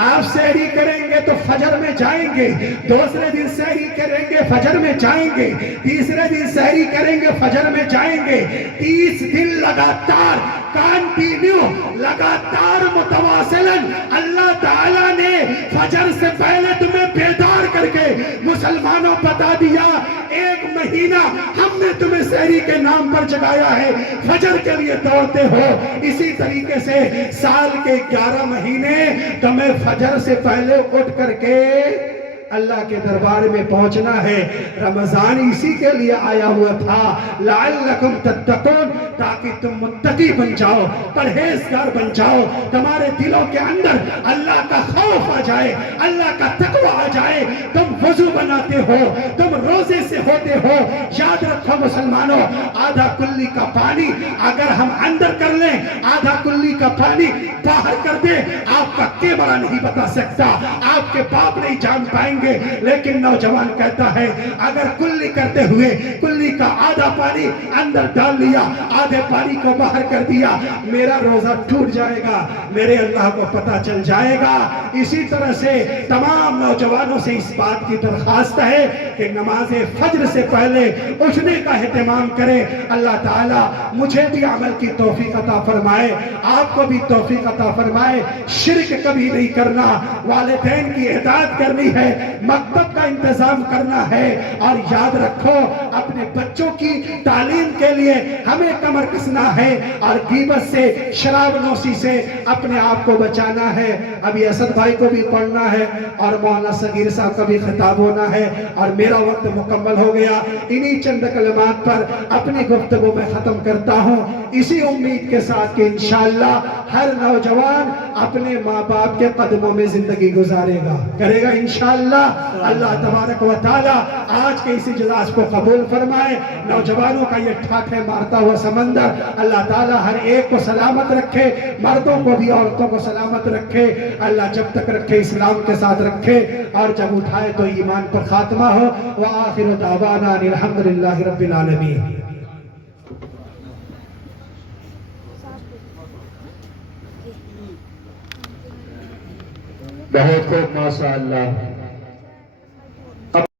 آپ سحری کریں گے تو فجر میں جائیں گے، دوسرے دن سحری کریں گے فجر میں جائیں گے، تیسرے دن سحری کریں گے فجر میں جائیں گے۔ 30 دن لگاتار کانٹینیو، لگاتار متواصلاً اللہ تعالیٰ نے فجر سے پہلے تمہیں بیدار کر کے مسلمانوں بتا دیا، 1 مہینہ ہم نے تمہیں سحری کے نام پر جگایا ہے، فجر کے لیے دوڑتے ہو۔ اسی طریقے سے سال کے 11 مہینے تمہیں فجر سے پہلے اٹھ کر کے اللہ کے دربار میں پہنچنا ہے۔ رمضان اسی کے لیے آیا ہوا تھا، لعلکم تتقون، تاکہ تم متقی بن جاؤ، پرہیزگار بن جاؤ، تمہارے دلوں کے اندر اللہ کا خوف آ جائے، اللہ کا تقوی آ جائے۔ تم وضو بناتے ہو، تم روزے سے ہوتے ہو۔ یاد رکھو مسلمانوں، آدھا کلی کا پانی اگر ہم اندر کر لیں، آدھا کلی کا پانی باہر کر دیں، آپ کا کیمرہ نہیں بتا سکتا، آپ کے باپ نہیں جان پائیں گے۔ لیکن نوجوان کہتا ہے اگر کلی کرتے ہوئے کلی کا آدھا پانی اندر ڈال لیا، آدھے پانی کو باہر کر دیا، میرا روزہ ٹوٹ جائے گا، میرے اللہ کو پتہ چل جائے گا۔ اسی طرح سے تمام نوجوانوں سے اس بات کی درخواست ہے کہ نماز فجر سے پہلے اٹھنے کا اہتمام کرے۔ اللہ تعالیٰ مجھے بھی عمل کی توفیق عطا فرمائے، آپ کو بھی توفیق عطا فرمائے۔ شرک کبھی نہیں کرنا، والدین کی اطاعت کرنی ہے، مکتب کا انتظام کرنا ہے، اور یاد رکھو اپنے بچوں کی تعلیم کے لیے ہمیں کمر کسنا ہے، اور غیبت سے، شراب نوشی سے اپنے آپ کو بچانا ہے۔ ابھی اسد بھائی کو بھی پڑھنا ہے اور مولانا صغیر صاحب کا بھی خطاب ہونا ہے، اور میرا وقت مکمل ہو گیا۔ انہی چند کلمات پر اپنی گفتگو میں ختم کرتا ہوں، اسی امید کے ساتھ کہ انشاءاللہ ہر نوجوان اپنے ماں باپ کے قدموں میں زندگی گزارے گا، کرے گا انشاءاللہ۔ اللہ تبارک و تعالی آج کے اس اجلاس کو قبول فرمائے۔ نوجوانوں کا یہ ٹھاٹھے مارتا ہوا سمندر اللہ تعالی ہر ایک کو سلامت رکھے، مردوں کو بھی عورتوں کو سلامت رکھے۔ اللہ جب تک رکھے اسلام کے ساتھ رکھے، اور جب اٹھائے تو ایمان پر خاتمہ ہو۔ وآخر دعوانا ان الحمدللہ رب العالمین۔ بہت خوب، ماشاءاللہ۔